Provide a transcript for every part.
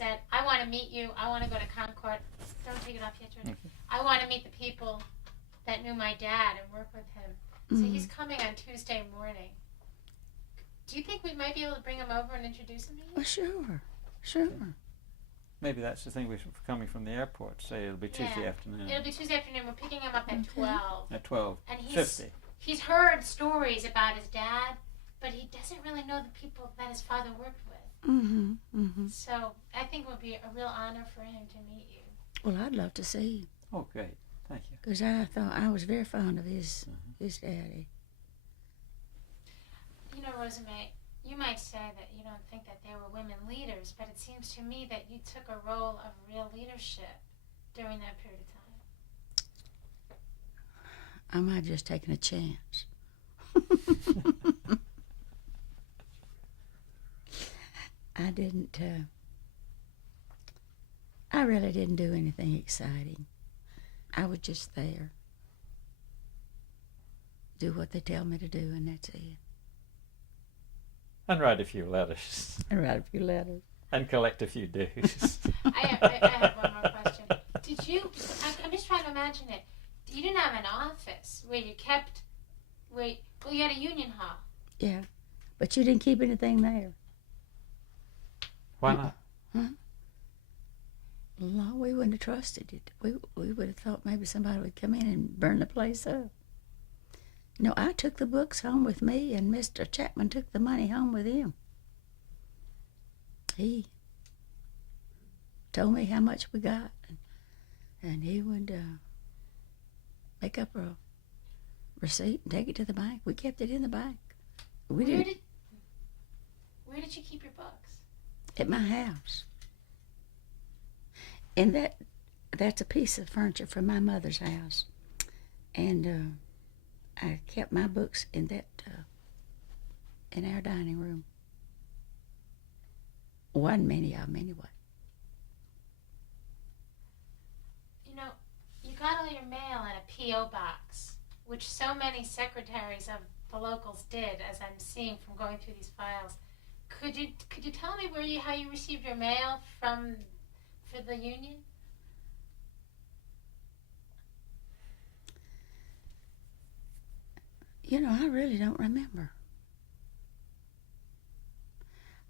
said, I want to meet you. I want to go to Concord. Don't take it off yet, Jordan. I want to meet the people that knew my dad and work with him. So he's coming on Tuesday morning. Do you think we might be able to bring him over and introduce him to you? Well, sure. Maybe that's the thing we're coming from the airport. Say it'll be Tuesday afternoon. It'll be Tuesday afternoon. We're picking him up at 12. At 12. And 50. He's heard stories about his dad, but he doesn't really know the people that his father worked with. So I think it would be a real honor for him to meet you. Well, I'd love to see you. Oh, great. Thank you. Because I thought I was very fond of his daddy. You know, Rosa May, you might say that you don't think that they were women leaders, but it seems to me that you took a role of real leadership during that period of time. I might have just taken a chance. I really didn't do anything exciting. I was just there. Do what they tell me to do, and that's it. And write a few letters. And collect a few dues. I have one more question. Did you, I'm just trying to imagine it. You didn't have an office where you kept, well, you had a union hall. Yeah, but you didn't keep anything there. Why not? Huh? No, we wouldn't have trusted it. We would have thought maybe somebody would come in and burn the place up. No, I took the books home with me, and Mr. Chapman took the money home with him. He told me how much we got, and he would make up a receipt and take it to the bank. We kept it in the bank. Where did you keep your books? At my house. And that's a piece of furniture from my mother's house. And I kept my books in that in our dining room. Wasn't many of them anyway. You know, you got all your mail in a P.O. box, which so many secretaries of the locals did, as I'm seeing from going through these files. Could you tell me how you received your mail for the union? You know, I really don't remember.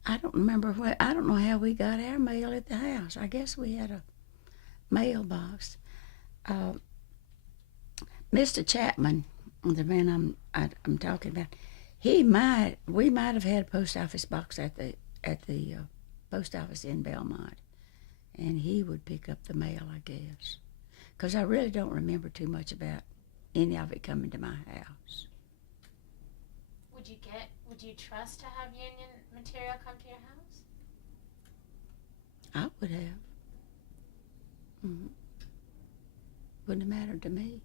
I don't know how we got our mail at the house. I guess we had a mailbox. Mr. Chapman, the man I'm talking about, we might have had a post office box at the post office in Belmont, and he would pick up the mail, I guess, because I really don't remember too much about any of it coming to my house. Would you trust to have union material come to your house? I would have. Wouldn't have mattered to me.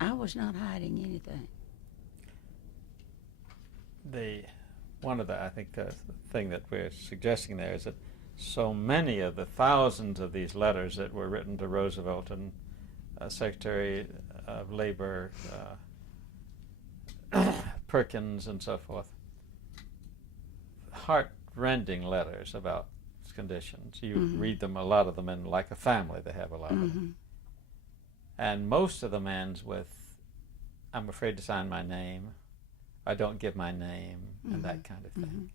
I was not hiding anything. I think the thing that we're suggesting there is that so many of the thousands of these letters that were written to Roosevelt and Secretary of Labor Perkins and so forth, heart-rending letters about conditions. You read them, a lot of them, in Like a Family, they have a lot of them. And most of them ends with, I'm afraid to sign my name, I don't give my name, and that kind of thing.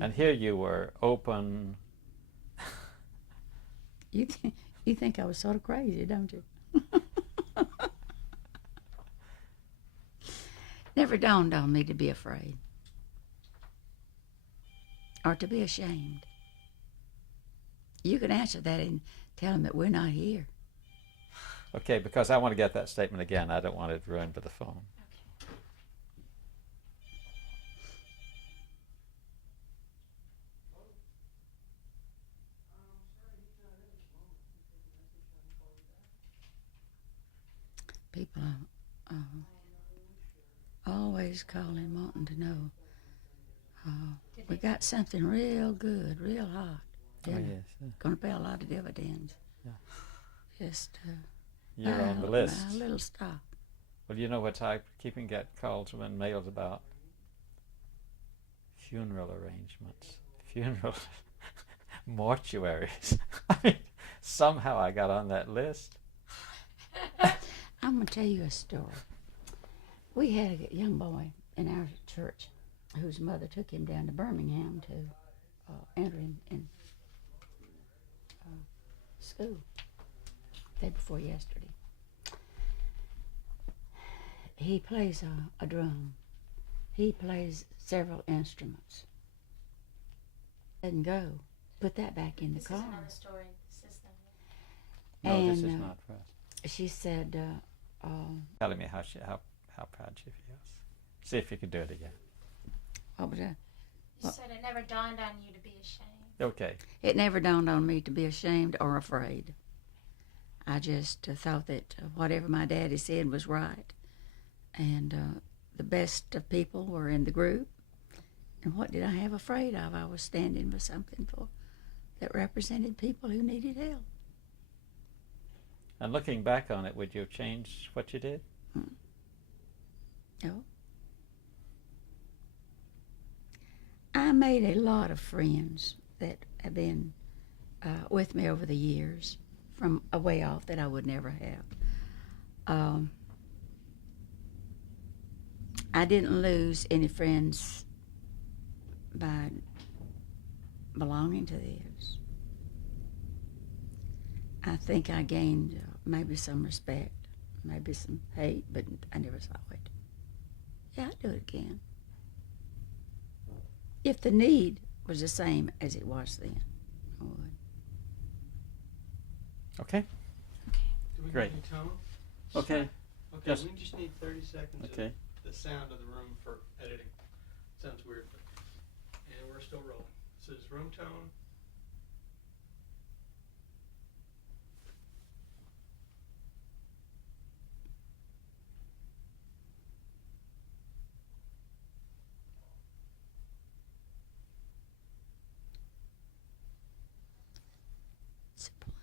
And here you were open. You think I was sort of crazy, don't you? Never dawned on me to be afraid or to be ashamed. You can answer that and tell them that we're not here. Okay, because I want to get that statement again. I don't want it ruined by the phone. People always calling, wanting to know. We got something real good, real hot. Going to pay a lot of dividends. Yeah. Just you're on the list. A little stop. Well, you know what I keep get calls and mails about? Funeral arrangements. mortuaries. I mean, somehow I got on that list. I'm going to tell you a story. We had a young boy in our church whose mother took him down to Birmingham to enter him in school day before yesterday. He plays a drum. He plays several instruments. Doesn't go. Put that back in the car. This is another story. This is No, and this is not for us. she said, Telling me how proud she feels. See if you could do it again. what was that? You said it never dawned on you to be ashamed. Okay. It never dawned on me to be ashamed or afraid. I just thought that whatever my daddy said was right. And the best of people were in the group. And what did I have afraid of? I was standing for something that represented people who needed help. And looking back on it, would you have changed what you did? No. I made a lot of friends that have been with me over the years from a way off that I would never have. I didn't lose any friends by belonging to this. I think I gained maybe some respect, maybe some hate, but I never saw it. Yeah, I'd do it again. If the need was the same as it was then, I would. Okay. Do we Great. need a tone? Okay. Okay, Just- we just need 30 seconds Okay. of the sound of the room for editing. Sounds weird, but and we're still rolling. This is room tone. It's plain.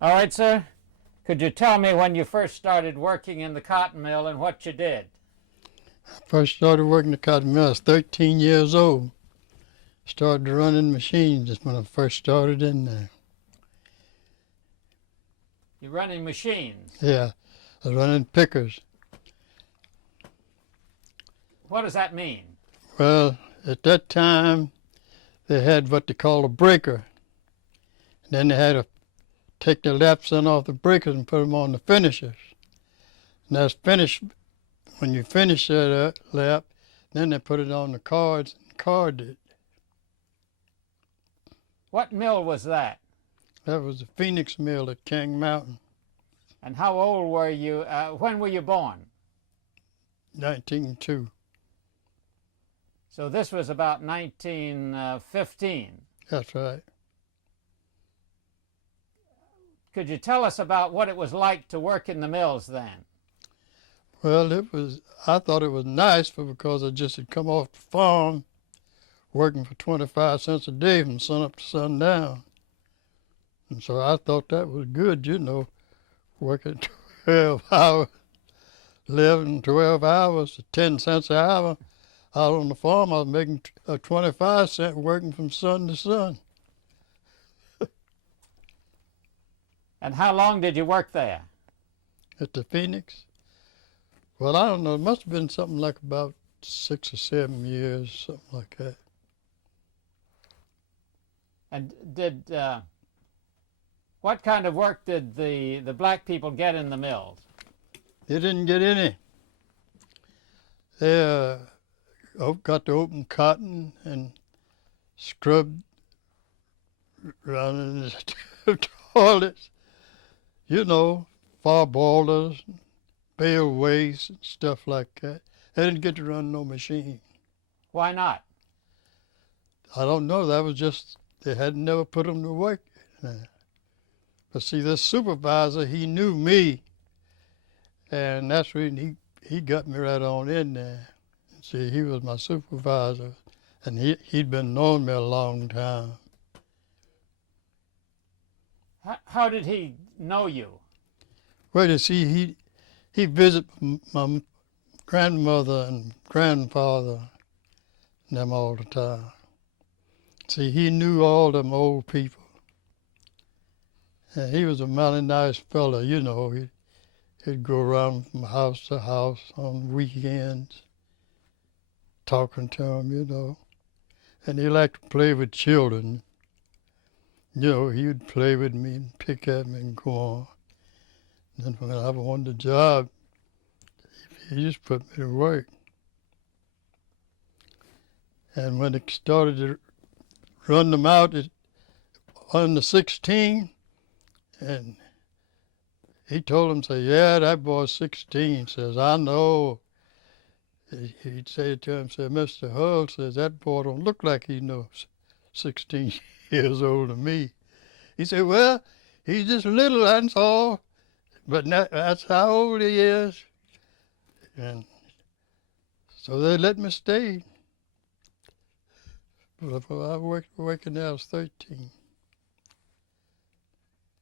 All right, sir. Could you tell me when you first started working in the cotton mill and what you did? First started working the cotton mill. I was 13 years old. Started running machines just when I first started in there. You're running machines. Yeah, I was running pickers. What does that mean? Well, at that time, they had what they call a breaker. And then they had to take the laps in off the breakers and put them on the finishers. And that's finished. When you finish that lap, then they put it on the cards and carded it. What mill was that? That was the Phoenix Mill at King Mountain, And how old were you? When were you born? 1902. So this was about 1915. That's right. Could you tell us about what it was like to work in the mills then? Well, I thought it was nice because I just had come off the farm working for 25 cents a day from sun up to sundown. And so I thought that was good, working 12 hours, 11, 12 hours, 10 cents an hour. Out on the farm, I was making 25 cents working from sun to sun. And how long did you work there? At the Phoenix? Well, I don't know. It must have been something like about 6 or 7 years, something like that. And what kind of work did the black people get in the mills? They didn't get any. They got to open cotton and scrub around in the toilets, far ballers, bale waste, and stuff like that. They didn't get to run no machine. Why not? I don't know. That was just, they had never put them to work. But see, this supervisor, he knew me, and that's when he got me right on in there. See, he was my supervisor, and he'd been knowing me a long time. How did he know you? Well, you see, he visited my grandmother and grandfather and them all the time. See, he knew all them old people. And he was a mighty nice fella, He'd go around from house to house on weekends, talking to them, And he liked to play with children. He would play with me and pick at me and go on. And then when I wanted a job, he just put me to work. And when it started to run them out on the 16, and he told him, yeah, that boy's 16. Says, I know. He'd say to him, Mr. Hull, says, that boy don't look like he knows 16 years old to me. He said, well, he's just little, that's all. But that's how old he is. And so they let me stay. But I working there, I was 13.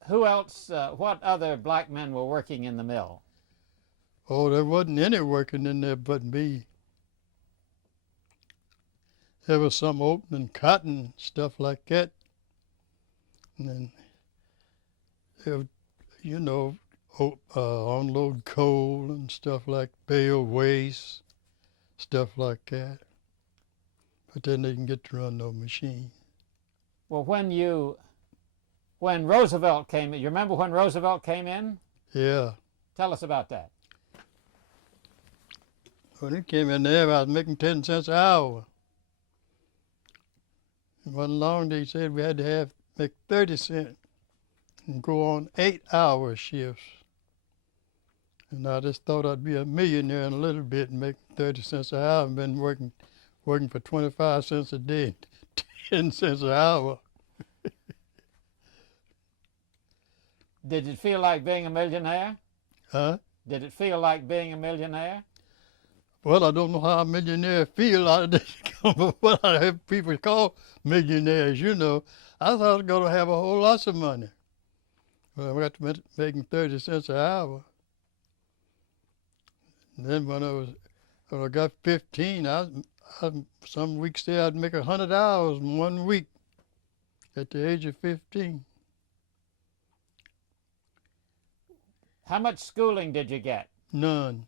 Who else, what other black men were working in the mill? Oh, there wasn't any working in there but me. There was some opening cotton, stuff like that. And then, they would, unload coal and stuff like bale waste, stuff like that. But then they didn't get to run no machine. Well, when Roosevelt came in, you remember when Roosevelt came in? Yeah. Tell us about that. When he came in there, I was making 10 cents an hour. It wasn't long they said we had to make 30 cents and go on 8-hour shifts. And I just thought I'd be a millionaire in a little bit and make 30 cents an hour. I've been working for 25 cents a day, 10 cents an hour. Did it feel like being a millionaire? Huh? Did it feel like being a millionaire? Well, I don't know how a millionaire feel. What I have people call millionaires, I thought I was going to have a whole lot of money. Well, I got to making 30 cents an hour. And then when I got 15, some weeks there I'd make 100 hours in 1 week at the age of 15. How much schooling did you get? None.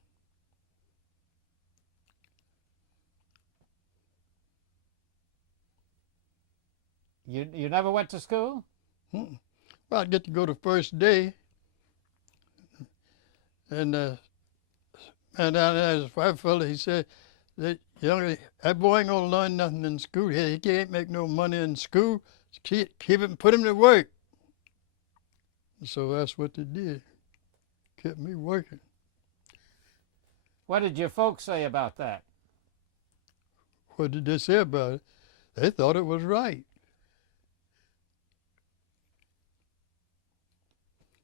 You never went to school? Well, I'd get to go the first day, and down there, this white fella, he said, that boy ain't gonna learn nothing in school. He can't make no money in school. Keep him, put him to work. So that's what they did. Kept me working. What did your folks say about that? What did they say about it? They thought it was right.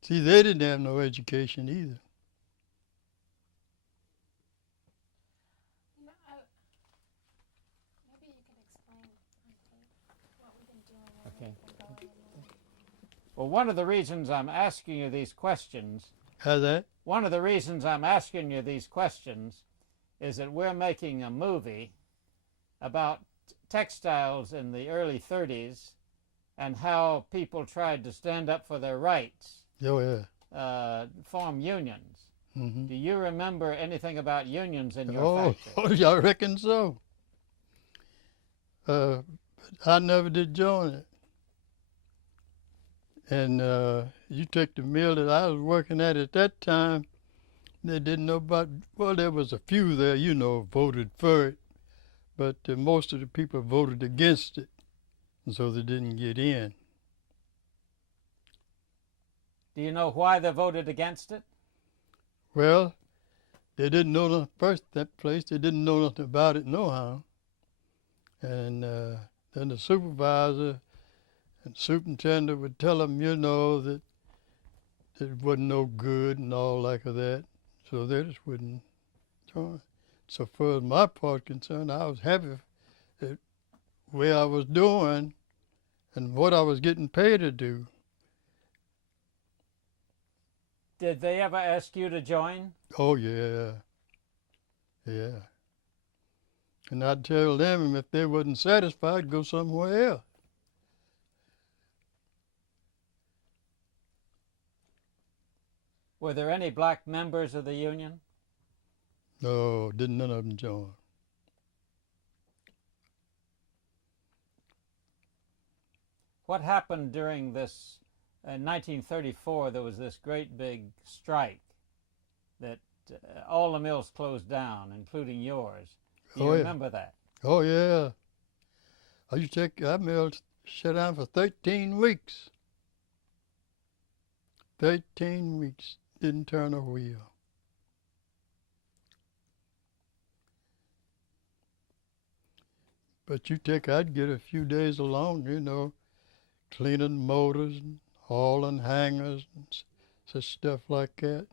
See, they didn't have no education either. No, maybe you could explain what we've been doing and Okay. we've been going anyway. Well, one of the reasons I'm asking you these questions How's that? One of the reasons I'm asking you these questions is that we're making a movie about textiles in the early 30s and how people tried to stand up for their rights, Oh, yeah. form unions. Mm-hmm. Do you remember anything about unions in your Oh, factory? I reckon so. But I never did join it. And you take the mill that I was working at that time, they didn't know about, well, there was a few there, voted for it, but most of the people voted against it, and so they didn't get in. Do you know why they voted against it? Well, they didn't know the first that place. They didn't know nothing about it nohow. And then the supervisor and superintendent would tell them, that it wasn't no good and all like that. So they just wouldn't join. So far as my part concerned, I was happy the way I was doing and what I was getting paid to do. Did they ever ask you to join? Oh, yeah. Yeah. And I'd tell them if they wasn't satisfied, go somewhere else. Were there any black members of the union? No, didn't none of them join. What happened during this, in 1934, there was this great big strike that all the mills closed down, including yours. Do you remember that? Oh, yeah. I used to take that mill shut down for 13 weeks. 13 weeks, didn't turn a wheel. But I'd get a few days alone, cleaning motors and hauling hangers and such stuff like that.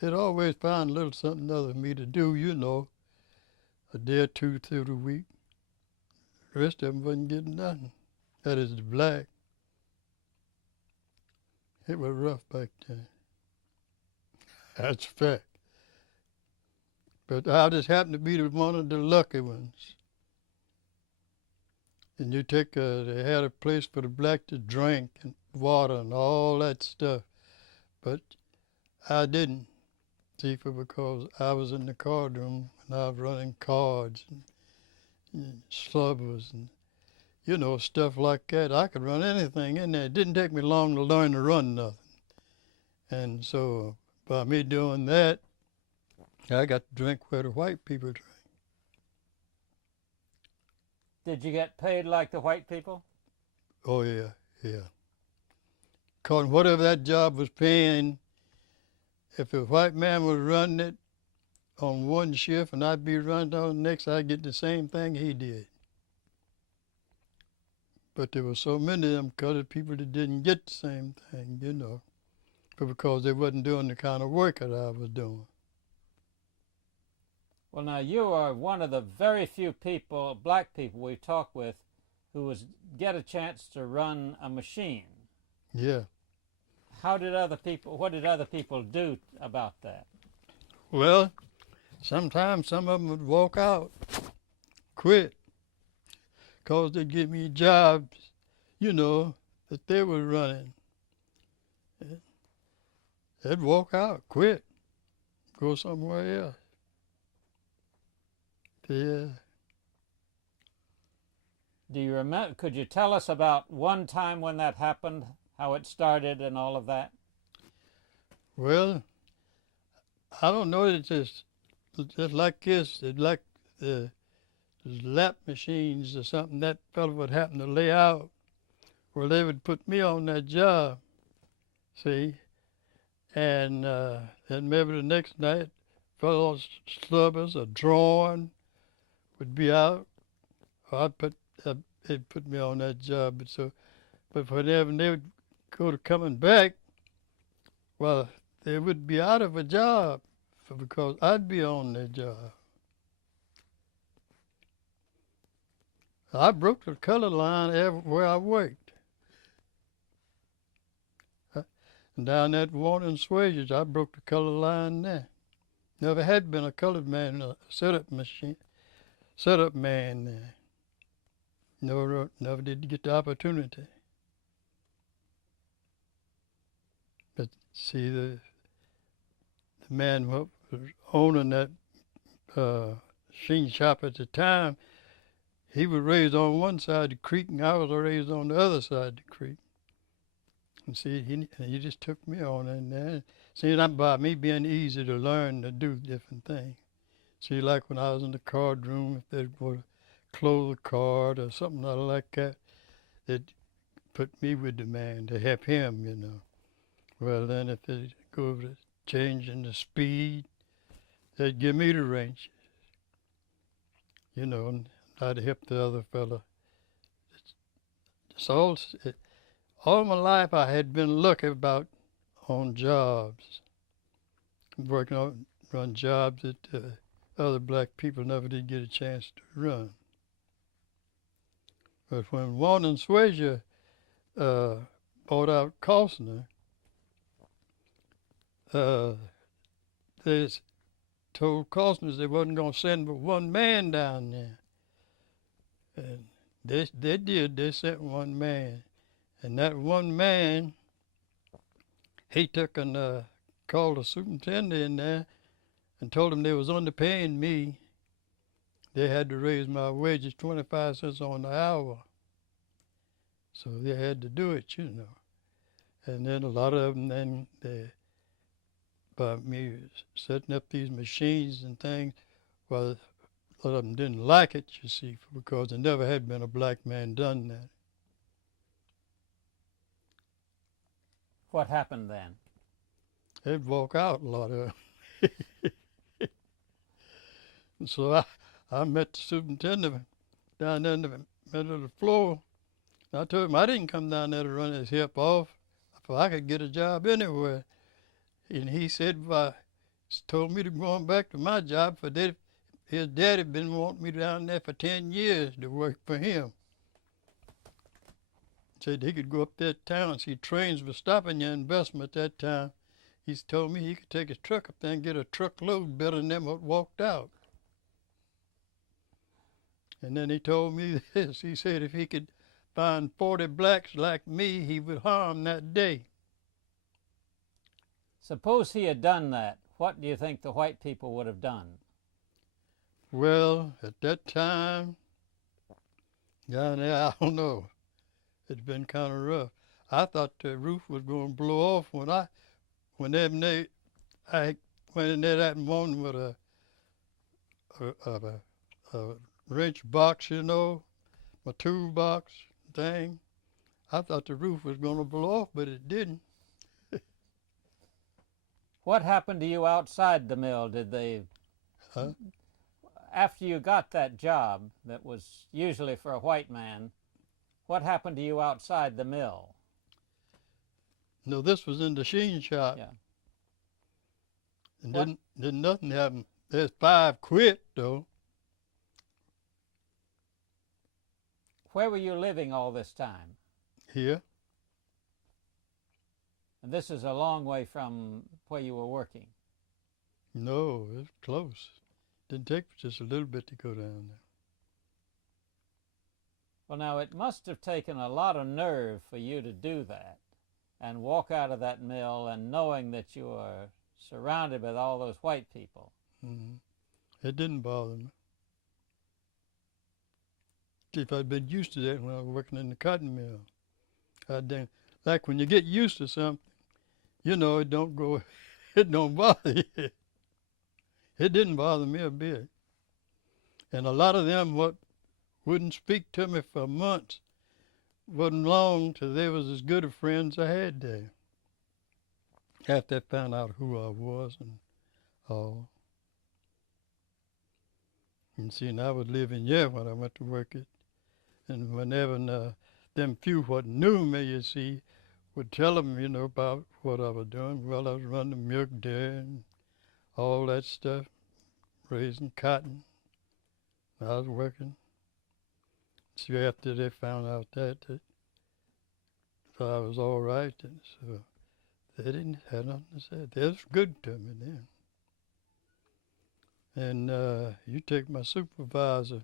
They'd always find a little something other for me to do, a day or two through the week. The rest of them wasn't getting nothing. That is the black. It was rough back then. That's a fact. But I just happened to be one of the lucky ones. And they had a place for the black to drink and water and all that stuff. But I didn't. Because I was in the card room and I was running cards and slubbers and, stuff like that. I could run anything in there. It didn't take me long to learn to run nothing. And so by me doing that, I got to drink where the white people drink. Did you get paid like the white people? Oh, yeah. Because whatever that job was paying, if a white man was running it on one shift and I'd be running on the next, I'd get the same thing he did. But there were so many of them colored people that didn't get the same thing, but because they wasn't doing the kind of work that I was doing. Well, now, you are one of the very few people, black people we talk with, who get a chance to run a machine. Yeah. What did other people do about that? Well, sometimes some of them would walk out, quit, 'cause they'd give me jobs, that they were running. They'd walk out, quit, go somewhere else. Yeah. Do you remember? Could you tell us about one time when that happened, how it started, and all of that? Well, I don't know. It's just like this. It's like the lap machines or something. That fellow would happen to lay out, where they would put me on that job. See, and then maybe the next night, fellows slubbers or drawing would be out. Or they'd put me on that job. But whenever they would go to coming back, well, they would be out of a job because I'd be on their job. I broke the color line everywhere I worked. And down at Warren Swagers, I broke the color line there. Never had been a colored man in a setup man there. Never did get the opportunity. But see, the man who was owning that machine shop at the time, he was raised on one side of the creek, and I was raised on the other side of the creek. And see, he just took me on in there. See, not by me being easy to learn to do different things. See, like when I was in the card room, if they'd go to close a card or something like that, they'd put me with the man to help him. Well, then if they go over to changing the speed, they'd give me the wrenches, and I'd help the other fella. So all my life I had been lucky about on jobs, run jobs that other black people never did get a chance to run. But when Warren Swagers bought out Costner, they told Costner they wasn't going to send but one man down there. And they did. They sent one man. And that one man, he took and called the superintendent in there and told him they was underpaying me. They had to raise my wages 25 cents on the hour. So they had to do it, And then a lot of them, then by me setting up these machines and things, well, a lot of them didn't like it, you see, because there never had been a black man done that. What happened then? They'd walk out, a lot of them. And so I met the superintendent down there in the middle of the floor. I told him I didn't come down there to run his hip off, if I could get a job anywhere. And he said, told me to go on back to my job, for his daddy been wanting me down there for 10 years to work for him. Said he could go up that town. See, trains were stopping your investment at that time. He's told me he could take his truck up there and get a truckload better than them what walked out. And then he told me this. He said if he could find 40 blacks like me, he would harm that day. Suppose he had done that, what do you think the white people would have done? Well, at that time, down there, I don't know. It's been kind of rough. I thought the roof was going to blow off when I went in there that morning with a wrench box, my toolbox thing. I thought the roof was going to blow off, but it didn't. What happened to you outside the mill? Did they, after you got that job that was usually for a white man, what happened to you outside the mill? No, this was in the machine shop. Yeah. And didn't nothing happen. There's 5 quit, though. Where were you living all this time? Here. And this is a long way from where you were working. No, it's close. Didn't take just a little bit to go down there. Well, now, it must have taken a lot of nerve for you to do that and walk out of that mill and knowing that you were surrounded by all those white people. Mm-hmm. It didn't bother me. If I'd been used to that when I was working in the cotton mill, like when you get used to something, you know, it don't bother you. It didn't bother me a bit. And a lot of them what wouldn't speak to me for months wasn't long till they was as good a friends I had there. After they found out who I was and all. And see, and I was living here when I went to work it. And whenever them few what knew me, you see, would tell them, you know, about what I was doing. Well, I was running the milk dairy and all that stuff, raising cotton. I was working. So after they found out that I was all right, and so they didn't have nothing to say. They was good to me then. And you take my supervisor,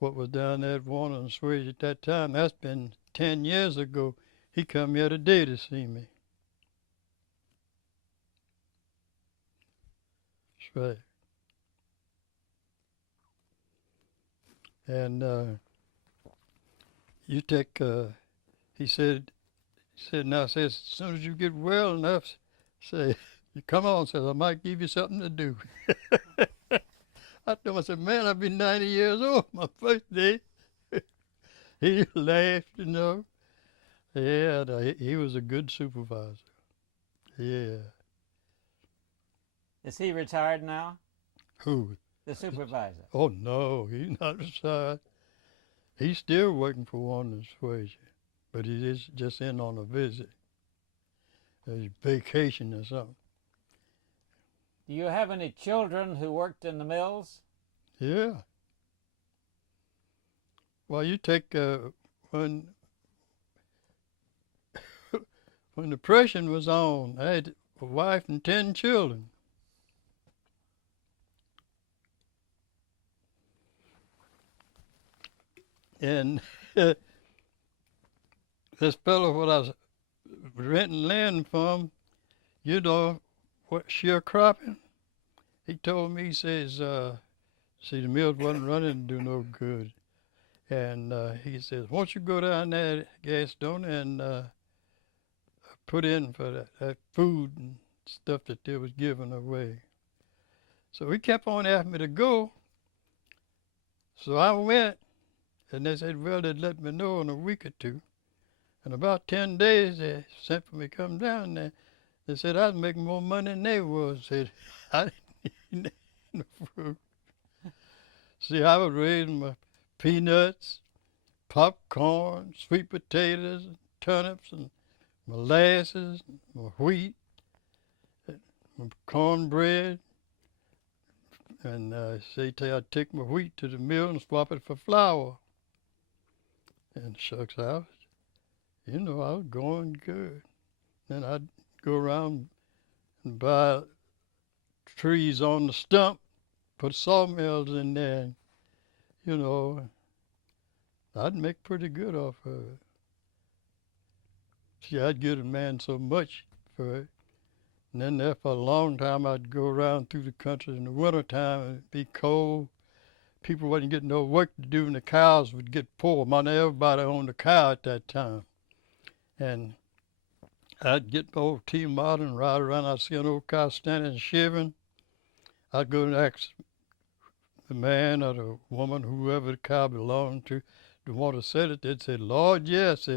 what was down there at Warner and Swage at that time, that's been 10 years ago. He come here today to see me. That's right. And you take, he said, now says, as soon as you get well enough, say, you come on, says, I might give you something to do. I told him, I said, man, I'll be 90 years old my first day. He laughed, you know. Yeah, he was a good supervisor. Yeah. Is he retired now? Who? The supervisor. Oh, no, he's not retired. He's still working for Warner Swage, but he is just in on a visit. A vacation or something. Do you have any children who worked in the mills? Yeah. Well, you take when the Depression was on, I had a wife and 10 children. And this fellow what I was renting land from, you know, what sharecropping, he told me, he says, see, the mills wasn't running and do no good. And he says, why don't you go down there, Gaston, and put in for that food and stuff that they was giving away. So he kept on asking me to go. So I went, and they said, well, they'd let me know in a week or two. In about 10 days, they sent for me to come down there. They said I was making more money than they was. Said I didn't need no fruit. See, I was raising my peanuts, popcorn, sweet potatoes, and turnips, and molasses, my wheat, my cornbread. And I'd take my wheat to the mill and swap it for flour. And shucks, I was going good. Then I'd go around and buy trees on the stump, put sawmills in there, and, you know, I'd make pretty good off of it. See, I'd give a man so much for it. And then there for a long time, I'd go around through the country in the wintertime and it'd be cold. People wasn't getting no work to do and the cows would get poor. Everybody owned a cow at that time. And I'd get my old T-Model and ride around. I'd see an old cow standing and shivering. I'd go and ask the man or the woman, whoever the cow belonged to want to sell it. They'd say, Lord, yes,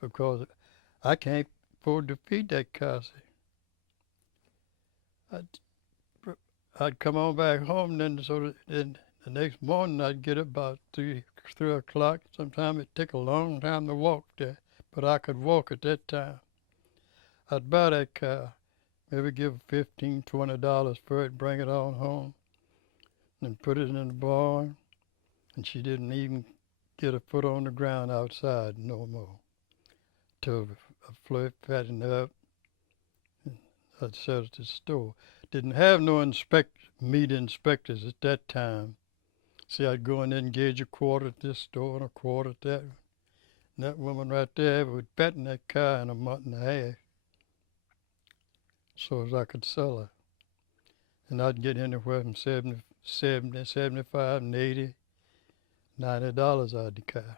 because I can't afford to feed that cow. I'd come on back home, then then the next morning I'd get up about 3 o'clock. Sometimes it'd take a long time to walk there, but I could walk at that time. I'd buy that cow, maybe give $15, $20 for it, bring it on home, and put it in the barn, and she didn't even get a foot on the ground outside no more. Till I fattened up, I'd sell at the store. Didn't have no meat inspectors at that time. See, I'd go in there and gauge a quarter at this store and a quarter at that. And that woman right there would fatten that cow in a month and a half so as I could sell her. And I'd get anywhere from 75 and 80, $90 out of the cow.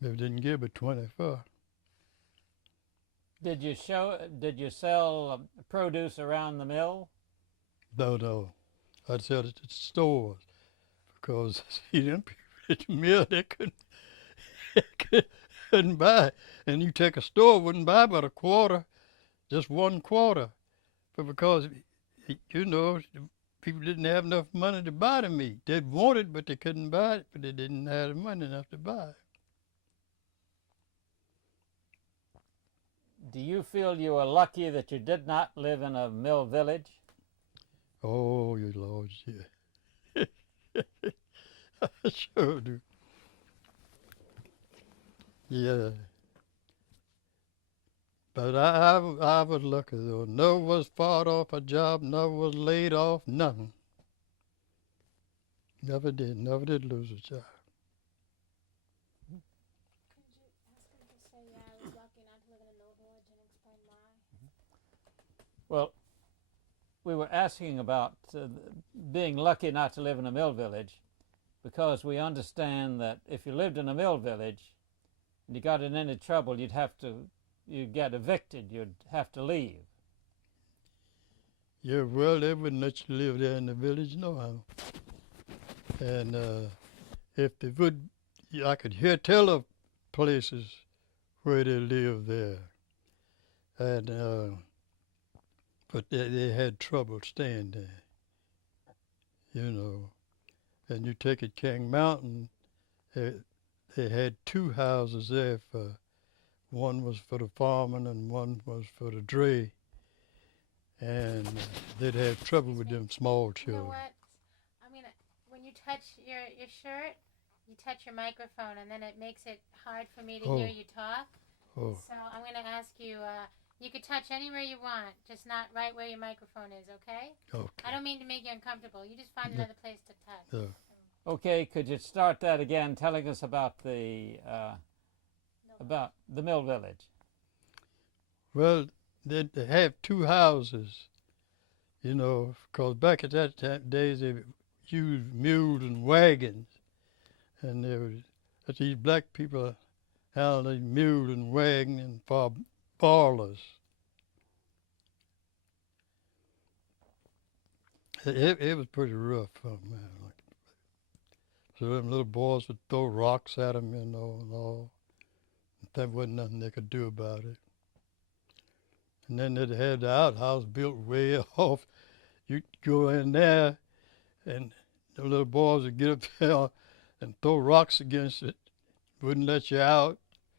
They didn't give but 24. Did you sell produce around the mill? No. I'd sell it at the stores because see them people at the mill they couldn't buy. And you take a store wouldn't buy but a quarter, just 1/4. But because people didn't have enough money to buy the meat. They'd want it, but they couldn't buy it, but they didn't have the money enough to buy it. Do you feel you were lucky that you did not live in a mill village? Oh, you Lord, yeah. I sure do. Yeah. But I was lucky though. Never was fired off a job, never was laid off, nothing. Never did lose a job. Could you ask him to say, yeah, I was lucky not to live in a mill village and explain why? Well, we were asking about being lucky not to live in a mill village because we understand that if you lived in a mill village and you got in any trouble, you'd get evicted, you'd have to leave. Yeah, well, they wouldn't let you live there in the village, no how. And if they would, I could tell of places where they lived there. And but they had trouble staying there, And you take it King Mountain, they had 2 houses there one was for the farming and one was for the dray. And they'd have trouble with them small You know children. what? I mean, when you touch your shirt, you touch your microphone, and then it makes it hard for me to hear you talk. Oh, So I'm going to ask you, you could touch anywhere you want, just not right where your microphone is, okay? okay. I don't mean to make you uncomfortable. You just find another place to touch. Yeah. Okay, could you start that again, telling us about the mill village? Well, they'd have 2 houses, because back at that days they used mules and wagons, and but these black people had these mules and wagons and for parlors. It was pretty rough for them, man. So them little boys would throw rocks at them, and all. There wasn't nothing they could do about it. And then they'd have the outhouse built way off. You'd go in there, and the little boys would get up there and throw rocks against it. Wouldn't let you out.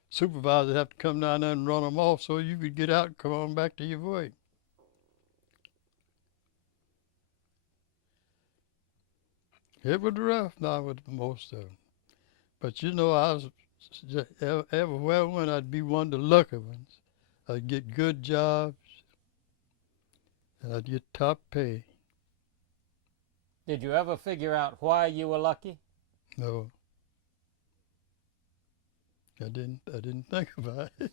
Supervisor would have to come down there and run them off so you could get out and come on back to your work. It was rough now with most of them. But I was everywhere I went, I'd be one of the lucky ones. I'd get good jobs, and I'd get top pay. Did you ever figure out why you were lucky? No, I didn't think about it.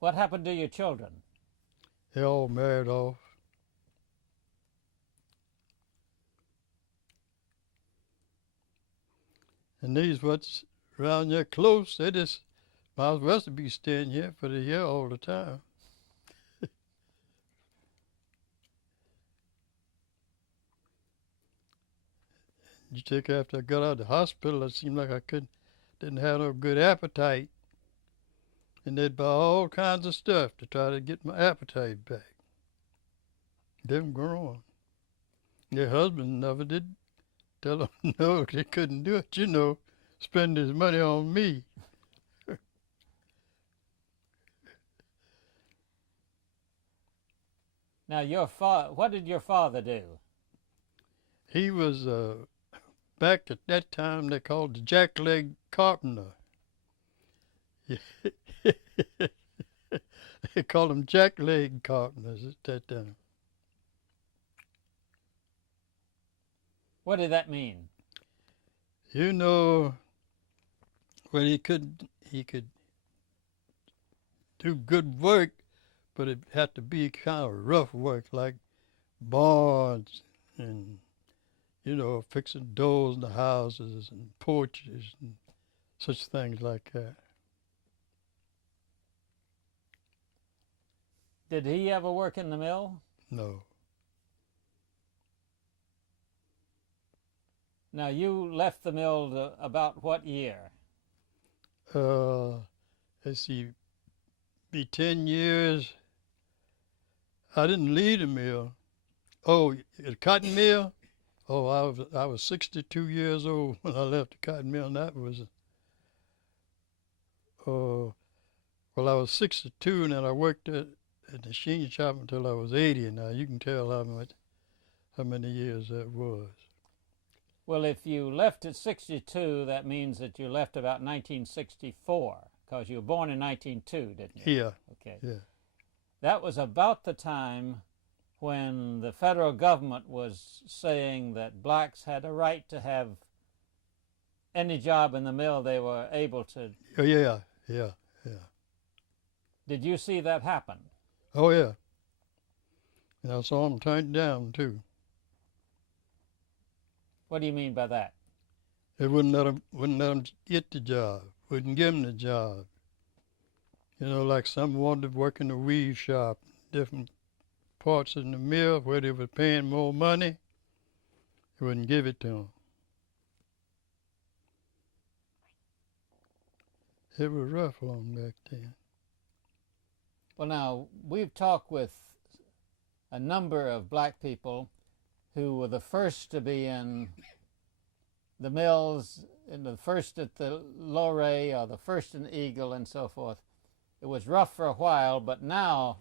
What happened to your children? They all married off. And these what's around here close, they just might as well be staying here for the year all the time. You take after I got out of the hospital, it seemed like I didn't have no good appetite. And they'd buy all kinds of stuff to try to get my appetite back. Them growing. Their husband never did tell them no, they couldn't do it, spend his money on me. Now, what did your father do? He was, back at that time, they called the jackleg carpenter. They called them jackleg carpenters at that time. What did that mean? You know, well, he could do good work, but it had to be kind of rough work, like barns and fixing doors in the houses and porches and such things like that. Did he ever work in the mill? No. Now, you left the mill about what year? Let's see, be 10 years. I didn't leave the mill. Oh, the cotton mill? Oh, I was 62 years old when I left the cotton mill, and that was, well, I was 62, and then I worked at the machine shop until I was 80. Now you can tell how many years that was. Well, if you left at 62, that means that you left about 1964, because you were born in 1902, didn't you? Yeah. Okay. Yeah. That was about the time when the federal government was saying that blacks had a right to have any job in the mill they were able to. Oh, yeah. Did you see that happen? Oh, yeah. And I saw them turned down, too. What do you mean by that? They wouldn't let them get the job, wouldn't give them the job. Like some wanted to work in the weave shop, different parts in the mill where they were paying more money, they wouldn't give it to them. It was rough on back then. Well, now, we've talked with a number of black people who were the first to be in the mills, and the first at the Lorry or the first in Eagle and so forth. It was rough for a while, but now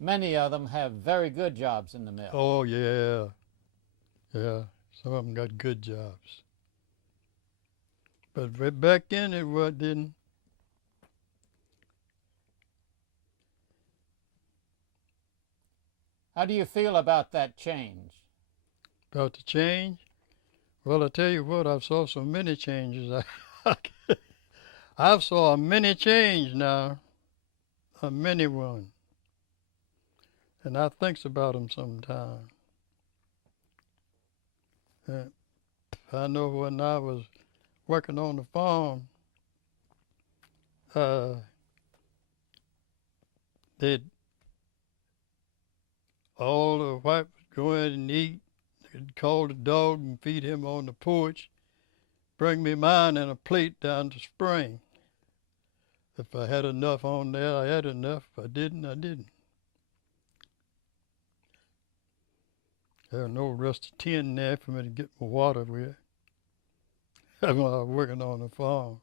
many of them have very good jobs in the mill. Oh, yeah. Yeah, some of them got good jobs. But back then it didn't. How do you feel about that change? About the change? Well, I tell you what, I've saw so many changes. I've saw a many change now, a many one. And I thinks about them sometime. I know when I was working on the farm, they'd all the white would go in and eat. They'd call the dog and feed him on the porch, bring me mine in a plate down to spring. If I had enough on there, I had enough. If I didn't, I didn't. There was no rest of tin there for me to get my water with when I was working on the farm.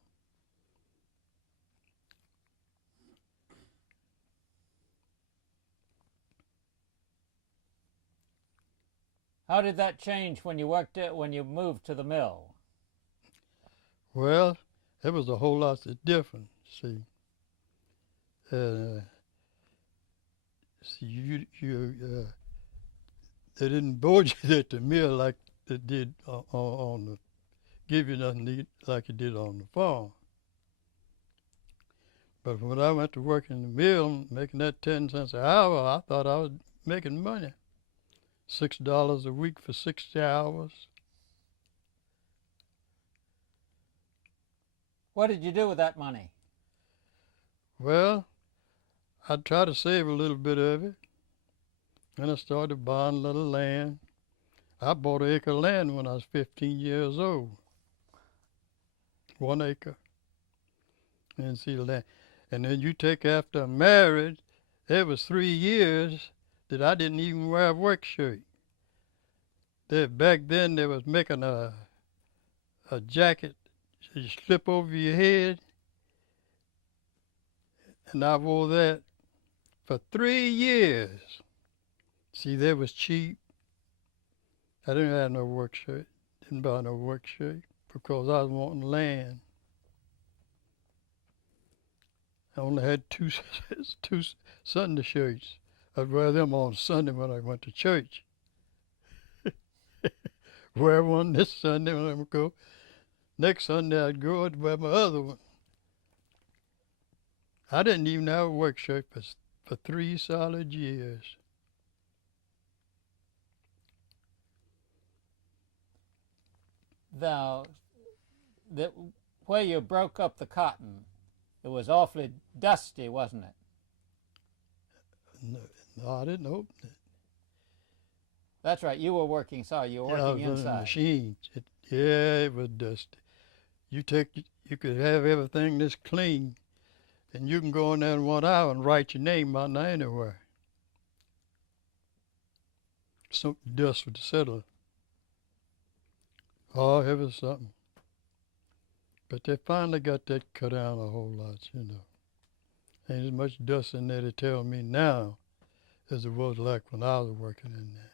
How did that change when you moved to the mill? Well, it was a whole lot different. See, they didn't board you at the mill like they did on the give you nothing to eat like it did on the farm. But when I went to work in the mill, making that 10 cents an hour, I thought I was making money. $6 a week for 60 hours. What did you do with that money? Well, I'd try to save a little bit of it. And I started buying a little land. I bought an acre of land when I was 15 years old. 1 acre. And see the land. And then you take after I'm married, there was 3 years that I didn't even wear a work shirt. Back then they was making a jacket you slip over your head, and I wore that for 3 years. See, that was cheap. I didn't have no work shirt. Didn't buy no work shirt because I was wanting land. I only had two Sunday shirts. I'd wear them on Sunday when I went to church. Wear one this Sunday when I go. Next Sunday I'd go and wear my other one. I didn't even have a work shirt for 3 solid years. Now, where you broke up the cotton, it was awfully dusty, wasn't it? No, I didn't open it. That's right. You were working. Sorry, you were Yeah, I working was running a inside. machine. It was dusty. You could have everything this clean, and you can go in there in 1 hour and write your name out there anywhere. Some dust would settle. Oh, it was something. But they finally got that cut down a whole lot, you know. Ain't as much dust in there, they tell me now, as it was like when I was working in there.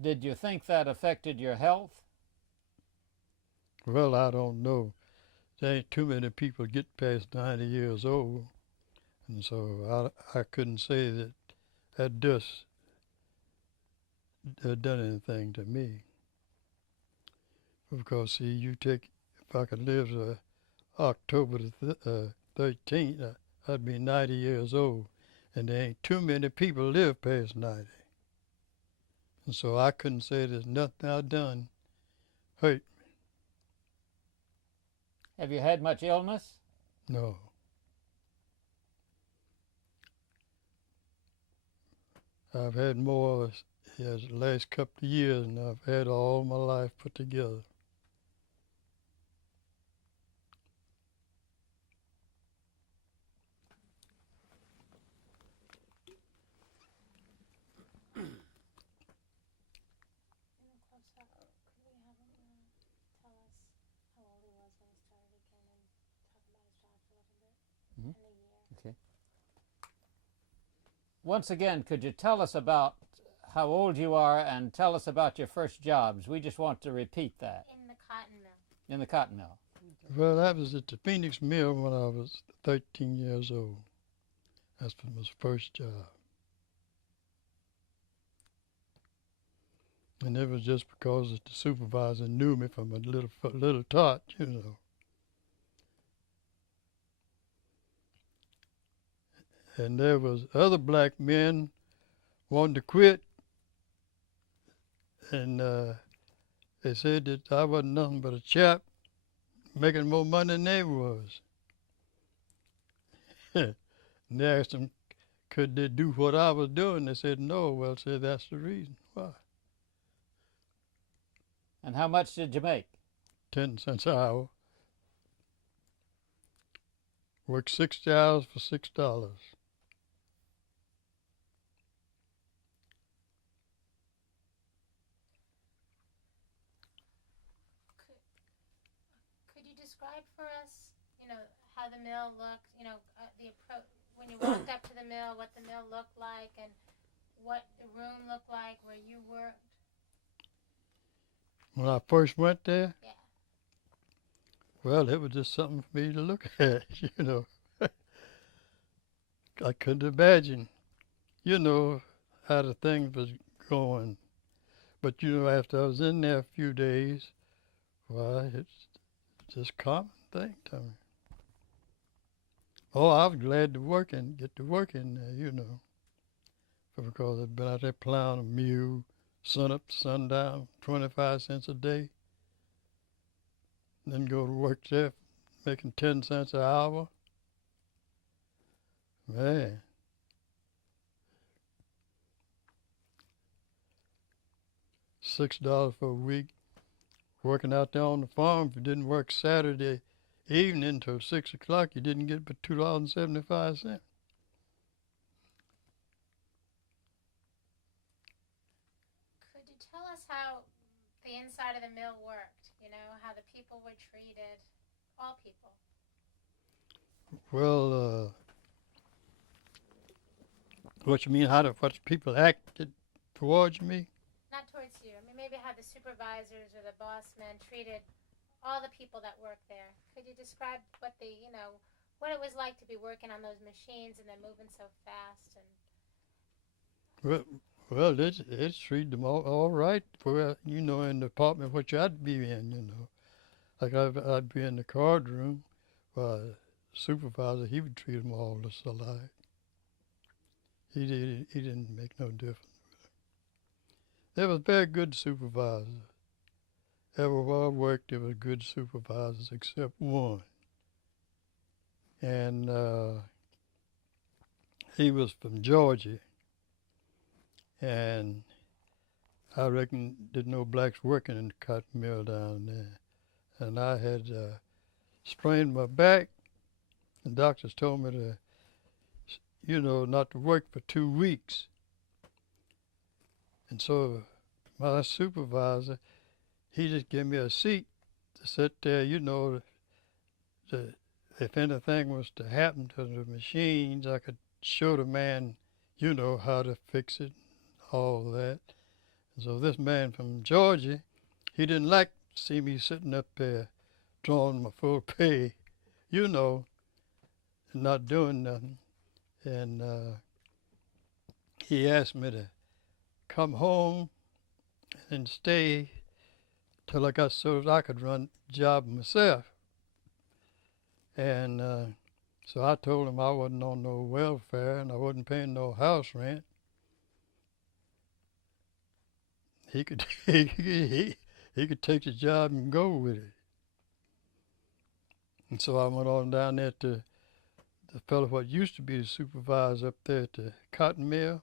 Did you think that affected your health? Well, I don't know. There ain't too many people get past 90 years old, and so I couldn't say that dust had done anything to me. Because, see, if I could live to October the 13th, I'd be 90 years old, and there ain't too many people live past 90. And so I couldn't say there's nothing I've done hurt me. Have you had much illness? No. I've had more the last couple of years than I've had all my life put together. Once again, could you tell us about how old you are and tell us about your first jobs? We just want to repeat that. In the cotton mill. In the cotton mill. Well, I was at the Phoenix Mill when I was 13 years old. That's my first job. And it was just because the supervisor knew me from a little tot, you know. And there was other black men wanted to quit, and they said that I wasn't nothing but a chap making more money than they was. And they asked them, could they do what I was doing? They said no. Well, I said that's the reason why. And how much did you make? 10 cents an hour. Worked 60 hours for $6. Could you describe for us, how the mill looked, the approach when you walked up to the mill, what the mill looked like, and what the room looked like where you worked? When I first went there? Yeah. Well, it was just something for me to look at, you know. I couldn't imagine, how the thing was going. But, after I was in there a few days, why, it's just a common thing to me. Oh, I was glad to get to work in there, because I'd been out there plowing a mule, sun up to sundown, 25 cents a day. Then go to work there, making 10 cents an hour. Man. $6 for a week. Working out there on the farm, if you didn't work Saturday evening till 6 o'clock, you didn't get but $2.75. Could you tell us how the inside of the mill worked? How the people were treated, all people? Well, what you mean, what people acted towards me? Not towards you. I mean, maybe how the supervisors or the boss men treated all the people that work there. Could you describe what what it was like to be working on those machines and then moving so fast? And Well, it's treated them all right. Well, in the apartment which I'd be in. Like I'd be in the card room, while the supervisor, he would treat them all just alike. He didn't make no difference. There was very good supervisors. Everywhere I worked, there was good supervisors except one. And he was from Georgia. And I reckon there's no blacks working in the cotton mill down there. And I had sprained my back. The doctors told me to, not to work for 2 weeks. And so my supervisor, he just gave me a seat to sit there, if anything was to happen to the machines, I could show the man, how to fix it, all that. And so this man from Georgia, he didn't like to see me sitting up there drawing my full pay, and not doing nothing. And he asked me to come home and stay till I got so that I could run the job myself. And so I told him I wasn't on no welfare and I wasn't paying no house rent. He could he could take the job and go with it. And so I went on down there to the fellow what used to be the supervisor up there at the cotton mill.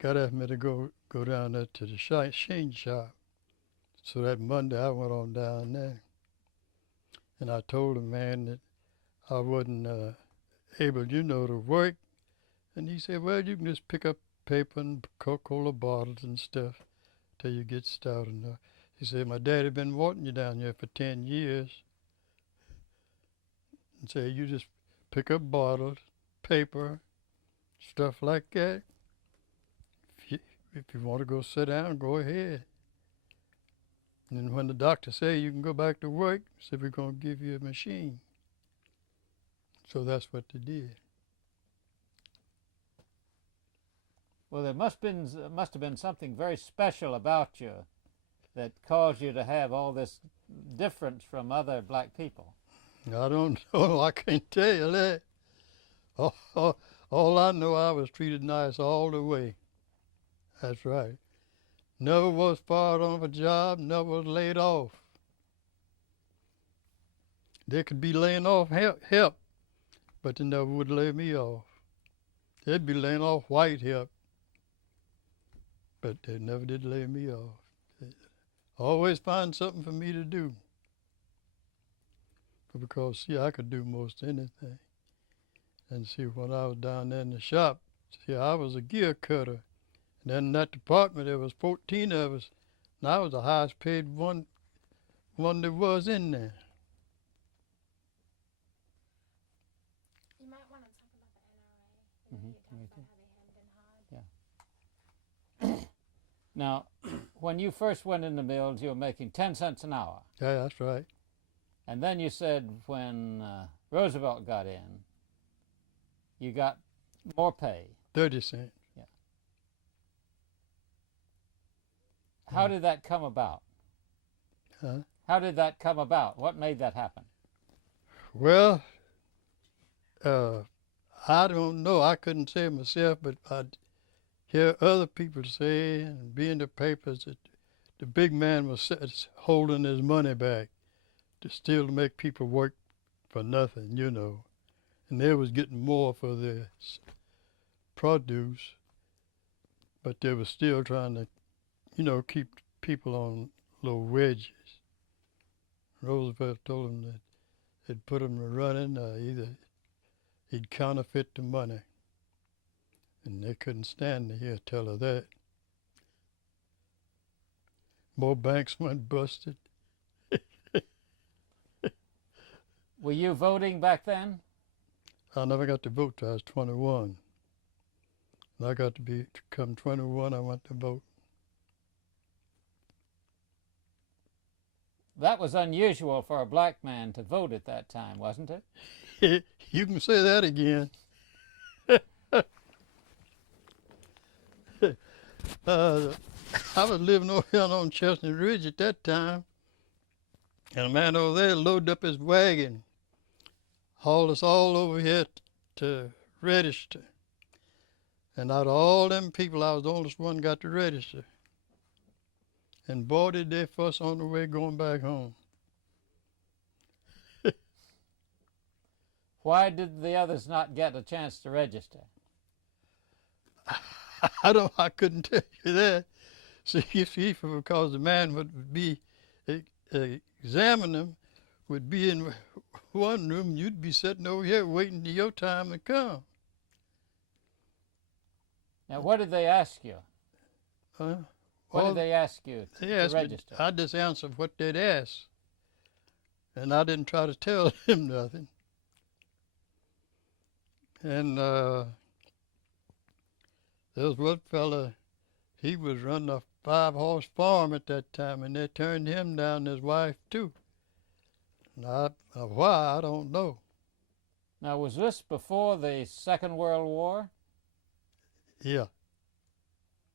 Got asked me to go down there to the sheen shop. So that Monday I went on down there. And I told the man that I wasn't able, to work. And he said, well, you can just pick up paper and Coca-Cola bottles and stuff till you get stout enough. He said, my daddy been wanting you down here for 10 years. And said, you just pick up bottles, paper, stuff like that. If you want to go sit down, go ahead. And when the doctor said you can go back to work, said we're going to give you a machine. So that's what they did. Well, there must have been something very special about you that caused you to have all this difference from other black people. I don't know. I can't tell you that. All I know, I was treated nice all the way. That's right. Never was fired off a job, never was laid off. They could be laying off help, but they never would lay me off. They'd be laying off white help, but they never did lay me off. They always find something for me to do. But because, I could do most anything. And see, when I was down there in the shop, I was a gear cutter. And then in that department, there was 14 of us, and I was the highest paid one there was in there. You might want to talk about the NRA. You talked about how they hadn't been hard. Yeah. Now, when you first went in the mills, you were making 10 cents an hour. Yeah, that's right. And then you said when Roosevelt got in, you got more pay. 30 cents. Yeah. How did that come about? Huh? How did that come about? What made that happen? Well, I don't know. I couldn't say it myself, but I'd hear other people say and be in the papers that the big man was holding his money back to still make people work for nothing, And they was getting more for their produce, but they were still trying to, keep people on low wages. Roosevelt told them that he'd put them to running, either he'd counterfeit the money. And they couldn't stand to hear tell of that. More banks went busted. Were you voting back then? I never got to vote till I was 21. And I got to become 21, I went to vote. That was unusual for a black man to vote at that time, wasn't it? You can say that again. I was living over here on Chestnut Ridge at that time, and a man over there loaded up his wagon, hauled us all over here to register. And out of all them people, I was the oldest one got to register. And boy, did they fuss on the way going back home. Why did the others not get a chance to register? I couldn't tell you that. See, because the man would be examining them, would be in one room, you'd be sitting over here waiting till your time to come. Now, what did they ask you? What did they ask you to register? I just answered what they'd ask, and I didn't try to tell them nothing. And there was one fella, he was running a 5-horse farm at that time, and they turned him down, his wife too. Why, I don't know. Now, was this before the Second World War? Yeah.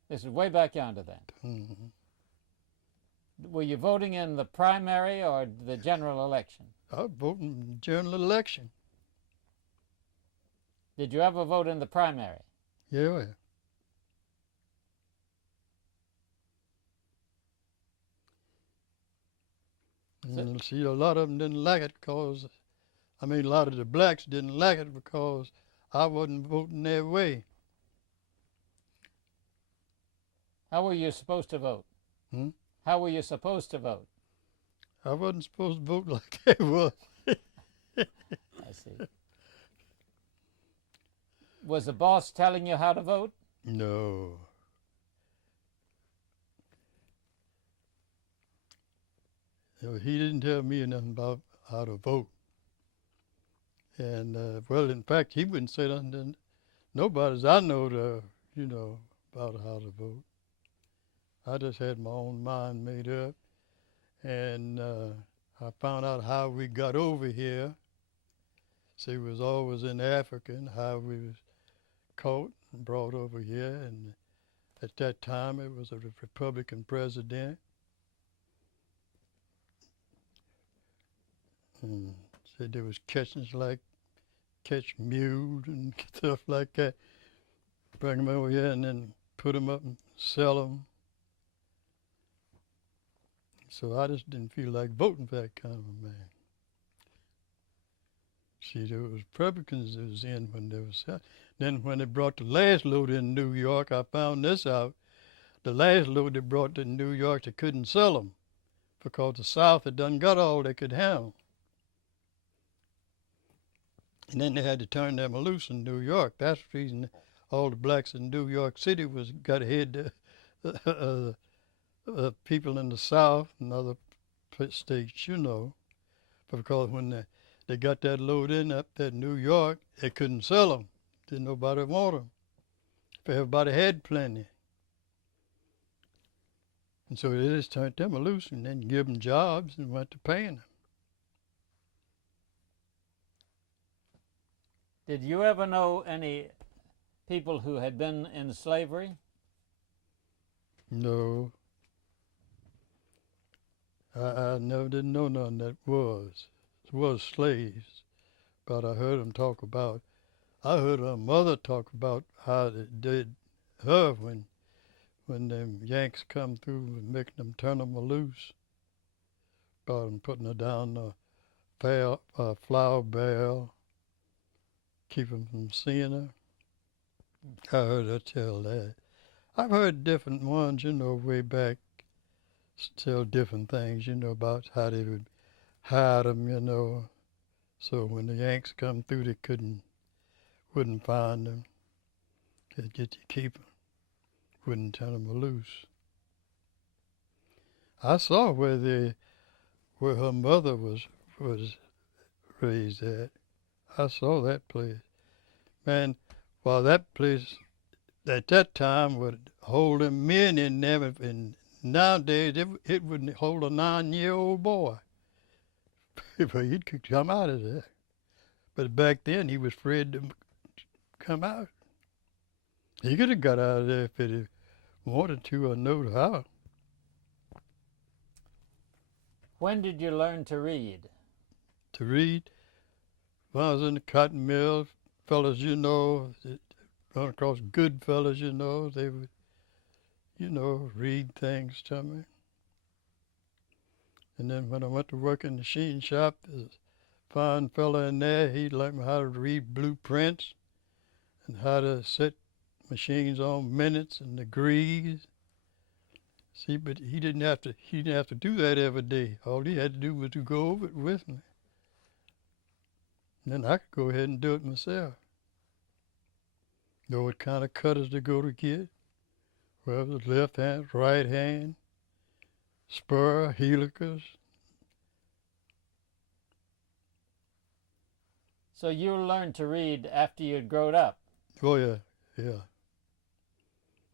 This is way back yonder then. Mm-hmm. Were you voting in the primary or the general election? I was voting in the general election. Did you ever vote in the primary? Yeah. And see, a lot of them didn't like it because, a lot of the blacks didn't like it because I wasn't voting their way. How were you supposed to vote? How were you supposed to vote? I wasn't supposed to vote like they was. I see. Was the boss telling you how to vote? No. He didn't tell me nothing about how to vote. And, well, in fact, he wouldn't say nothing to nobody I know about how to vote. I just had my own mind made up, and I found out how we got over here. See, we was always in Africa, and how we was caught and brought over here, and at that time it was a Republican president. And said there was catch mules and stuff like that. Bring them over here and then put them up and sell them. So I just didn't feel like voting for that kind of a man. See, there was Republicans that was in when there was. Then when they brought the last load in New York, I found this out. The last load they brought to New York, they couldn't sell them because the South had done got all they could handle. And then they had to turn them loose in New York. That's the reason all the blacks in New York City got ahead of people in the South and other states, because when they got that load in up there in New York, they couldn't sell them. Didn't nobody want them. But everybody had plenty. And so they just turned them loose and then give them jobs and went to paying them. Did you ever know any people who had been in slavery? No. I never didn't know none that was slaves, but I heard them talk about. I heard her mother talk about how they did her when them Yanks come through and making them turn them loose, about them putting her down the flour barrel, keep them from seeing her. I heard her tell that. I've heard different ones, way back, tell different things, about how they would hide them, so when the Yanks come through, they wouldn't find them. They'd get to keep them, wouldn't turn them loose. I saw where her mother was raised at. I saw that place. Man, well, that place at that time would hold them men in there and Nowadays, it wouldn't hold a 9-year-old boy. But he could come out of there. But back then, he was afraid to come out. He could have got out of there if he wanted to or knew how. When did you learn to read? To read, when I was in the cotton mill, fellas, run across good fellas, they would, read things to me. And then when I went to work in the machine shop, there's a fine fella in there. He learned me how to read blueprints and how to set machines on minutes and degrees. See, but he didn't have to do that every day. All he had to do was to go over it with me. And then I could go ahead and do it myself. Know what kind of cutters to go to get, whether it was left hand, right hand, spur, helicus. So you learned to read after you'd grown up? Oh, yeah.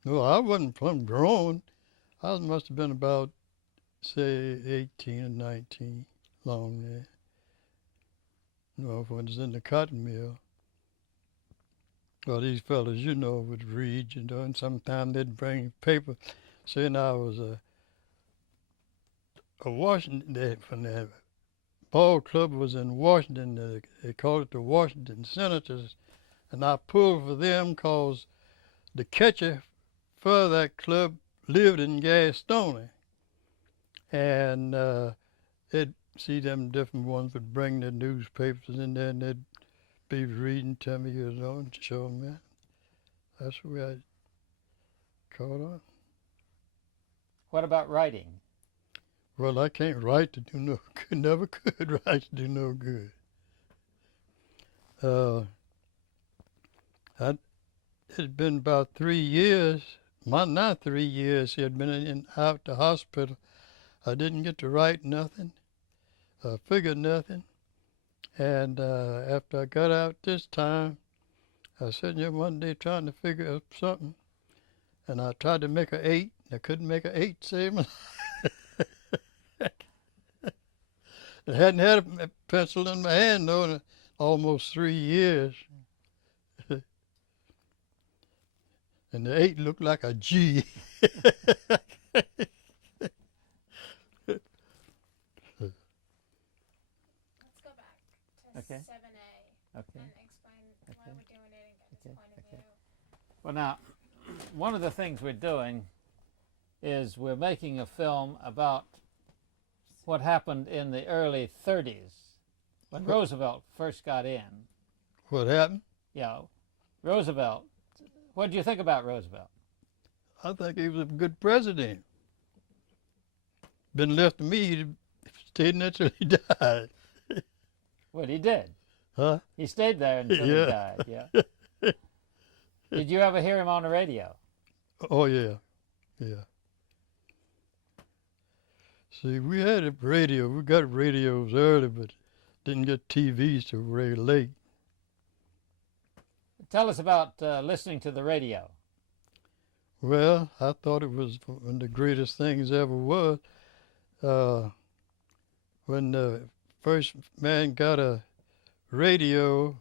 No, I wasn't plumb grown. I must have been about, say, 18 or 19, long there. When I was in the cotton mill. Well, these fellas, would read, and sometimes they'd bring paper saying I was a Washington, when the ball club was in Washington, they called it the Washington Senators, and I pulled for them because the catcher for that club lived in Gastonia, and they'd see them different ones would bring their newspapers in there, and they'd be reading to me, and showing me. That's the way I caught on. What about writing? Well, I can't write to do no good. Never could write to do no good. It had been about 3 years. Not 3 years. He had been out the hospital. I didn't get to write nothing, figure nothing. And after I got out this time, I was sitting here one day trying to figure out something, and I tried to make an 8. I couldn't make an 8 save my life. I hadn't had a pencil in my hand though in almost 3 years. And the 8 looked like a G. Let's go back to Okay. 7A Okay. and explain why we're doing it and get his point of view. Well, now, one of the things we're doing is we're making a film about what happened in the early 30s when Roosevelt first got in. What happened? Yeah, Roosevelt. What do you think about Roosevelt? I think he was a good president. Been left to me, he'd stayed in there till he died. Well, he did. Huh? He stayed there until he died, yeah. Did you ever hear him on the radio? Oh, yeah. See, we had a radio. We got radios early, but didn't get TVs till very late. Tell us about listening to the radio. Well, I thought it was one of the greatest things ever was. When the first man got a radio,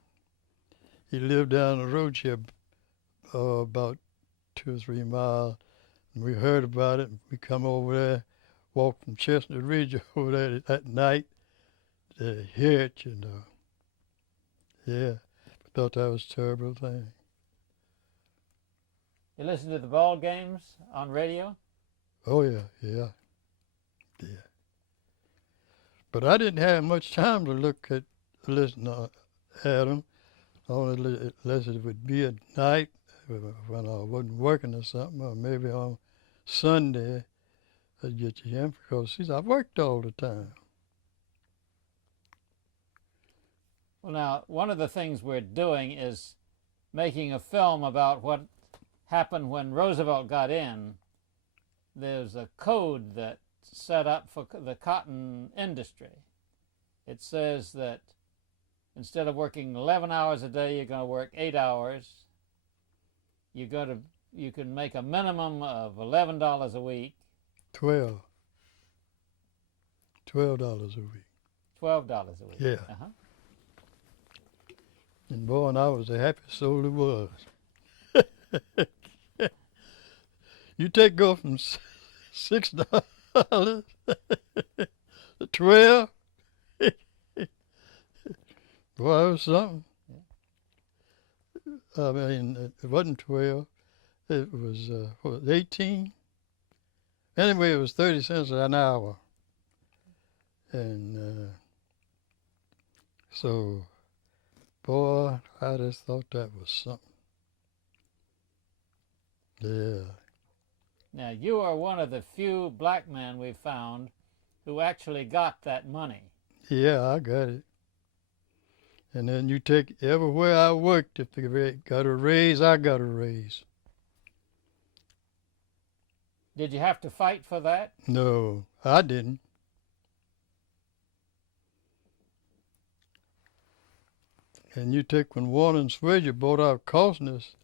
he lived down the road here about 2 or 3 miles. And we heard about it. We come over there, walked from Chestnut Ridge over there at night to hear it, Yeah, I thought that was a terrible thing. You listen to the ball games on radio? Oh, yeah. But I didn't have much time to listen at them. Only unless it would be at night when I wasn't working or something, or maybe on Sunday I'd get you in because I worked all the time. Well, now, one of the things we're doing is making a film about what happened when Roosevelt got in. There's a code that's set up for the cotton industry. It says that instead of working 11 hours a day, you're going to work 8 hours. You can make a minimum of $11 a week, 12. $12 a week. $12 a week. Yeah. Uh-huh. And boy, and I was the happiest soul there was. You take go from $6 to 12. Boy, it was something. I mean, it wasn't 12. It was 18. Anyway, it was 30 cents an hour. And so, boy, I just thought that was something. Yeah. Now, you are one of the few black men we've found who actually got that money. Yeah, I got it. And then you take everywhere I worked, if they got a raise, I got a raise. Did you have to fight for that? No, I didn't. And you take when Warren and Swedger bought out Costness,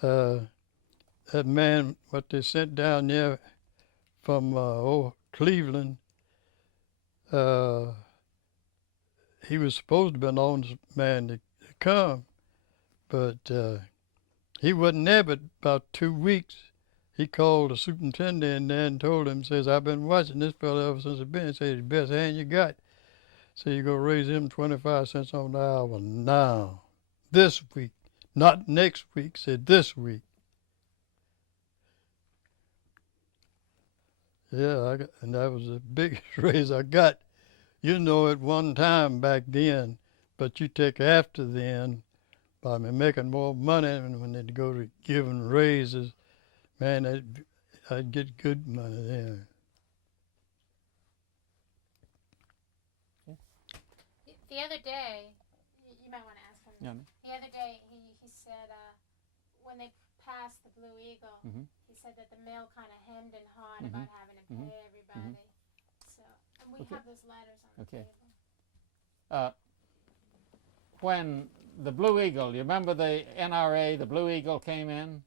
that man, what they sent down there from Cleveland, he was supposed to be an honest man to come, but he wasn't there but about 2 weeks. He called the superintendent in there and told him, says, I've been watching this fellow ever since I've been. He said, he's the best hand you got. So you're going to raise him 25 cents on the hour now, this week, not next week, said this week. Yeah, and that was the biggest raise I got, at one time back then. But you take after then, by me making more money, and when they'd go to giving raises, man, I'd get good money then. The other day, you might want to ask him. Yeah. The other day, he said when they passed the Blue Eagle, he said that the mail kind of hemmed and hawed about having to pay everybody. So, and we have those letters on the table. When the Blue Eagle, you remember the NRA, the Blue Eagle came in?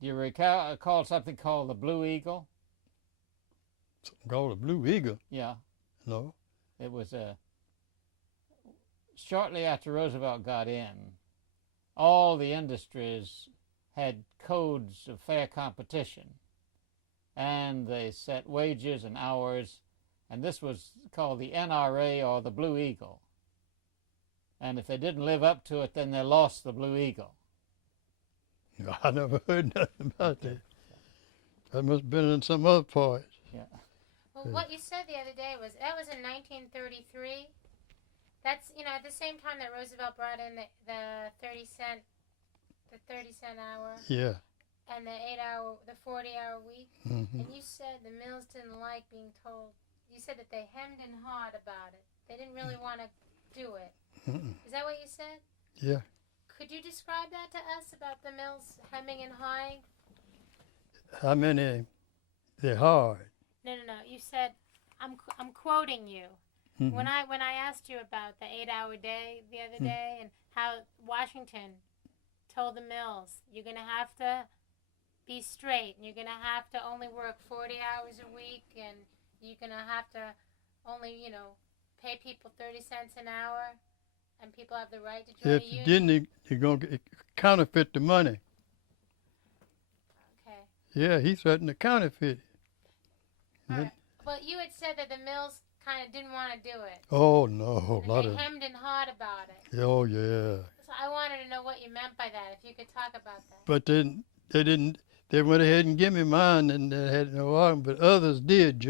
Do you recall something called the Blue Eagle? Something called a Blue Eagle? Yeah. No. It was shortly after Roosevelt got in, all the industries had codes of fair competition, and they set wages and hours, and this was called the NRA or the Blue Eagle. And if they didn't live up to it, then they lost the Blue Eagle. I never heard nothing about that. That must have been in some other part. Yeah. Well, what you said the other day was that was in 1933. That's at the same time that Roosevelt brought in the 30 cent hour. Yeah. And the 40-hour week. Mm-hmm. And you said the mills didn't like being told. You said that they hemmed and hawed about it. They didn't really want to do it. Mm-mm. Is that what you said? Yeah. Could you describe that to us about the mills hemming and hawing? How many? They're hard. No. You said, I'm quoting you. Mm-hmm. When I asked you about the 8-hour day the other day and how Washington told the mills, you're going to have to be straight and you're going to have to only work 40 hours a week and you're going to have to only, pay people 30 cents an hour and people have the right to join If a you union. didn't, you're going to counterfeit the money. Okay. Yeah, he threatened to counterfeit it. All right. Well, you had said that the mills kind of didn't want to do it. Oh, no. And they hemmed and hawed about it. Oh, yeah. So I wanted to know what you meant by that, if you could talk about that. But then they didn't. They went ahead and gave me mine, and they had no argument. But others did,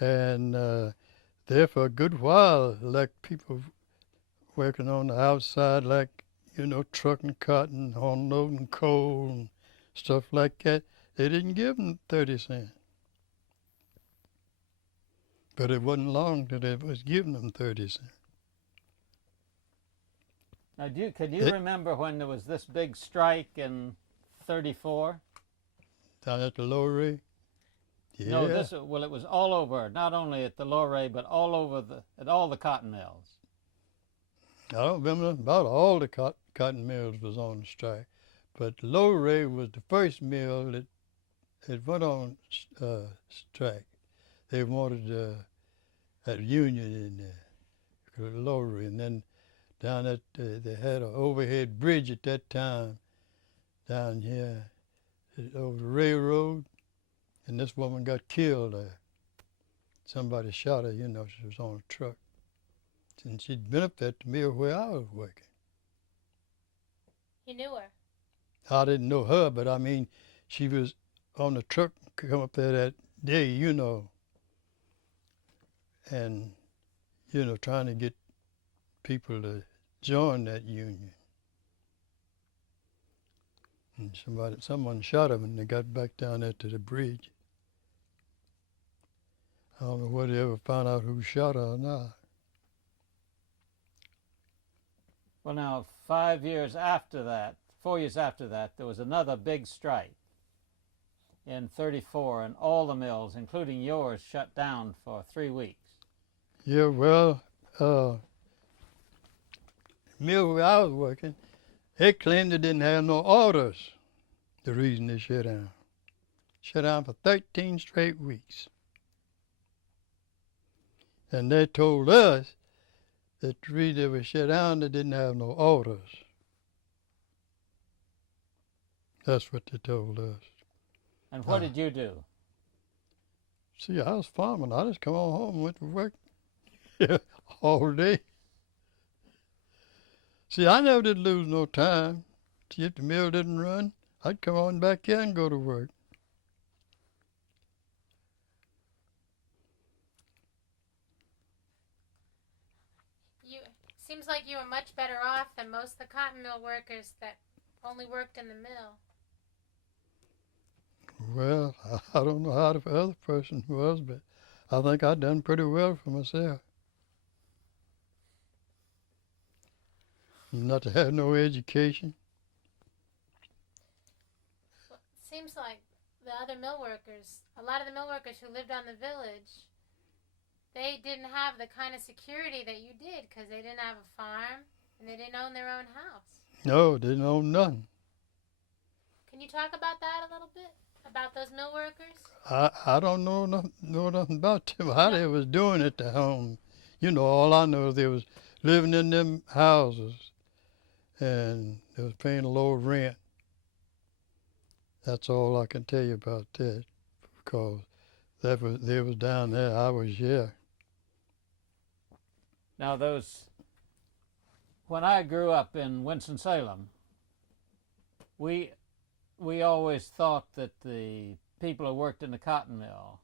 And there for a good while, like people working on the outside, like, trucking cotton, unloading coal and stuff like that, they didn't give them 30 cents. But it wasn't long till they was giving them 30 cents. Now, can you remember when there was this big strike in 34? Down at the Lower Yeah. No, it was all over, not only at the Loray, but all over at all the cotton mills. I don't remember about all the cotton mills was on strike, but Loray was the first mill that it went on strike. They wanted at Union in Lowry, and then down at they had an overhead bridge at that time down here over the railroad, and this woman got killed there. Somebody shot her, she was on a truck. And she'd been up there at the mill where I was working. You knew her? I didn't know her, but I mean, she was on the truck come up there that day, and, trying to get people to join that union. And someone shot them, and they got back down there to the bridge. I don't know whether they ever found out who shot her or not. Well, now, 4 years after that, there was another big strike in 34, and all the mills, including yours, shut down for 3 weeks. Yeah, well, mill where I was working, they claimed they didn't have no orders, the reason they shut down. Shut down for 13 straight weeks. And they told us that the reason they were shut down, they didn't have no orders. That's what they told us. And what did you do? See, I was farming. I just come on home and went to work all day. See, I never did lose no time. See, if the mill didn't run, I'd come on back here and go to work. Seems like you were much better off than most of the cotton mill workers that only worked in the mill. Well, I don't know how the other person was, but I think I done pretty well for myself. Not to have no education. Well, it seems like the other mill workers, a lot of the mill workers who lived on the village, they didn't have the kind of security that you did because they didn't have a farm and they didn't own their own house. No, didn't own nothing. Can you talk about that a little bit? About those mill workers? I don't know nothing about them, how they was doing at the home. All I know is they was living in them houses and they was paying a low rent. That's all I can tell you about that, because they was down there, I was here. Now, when I grew up in Winston-Salem, we always thought that the people who worked in the cotton mill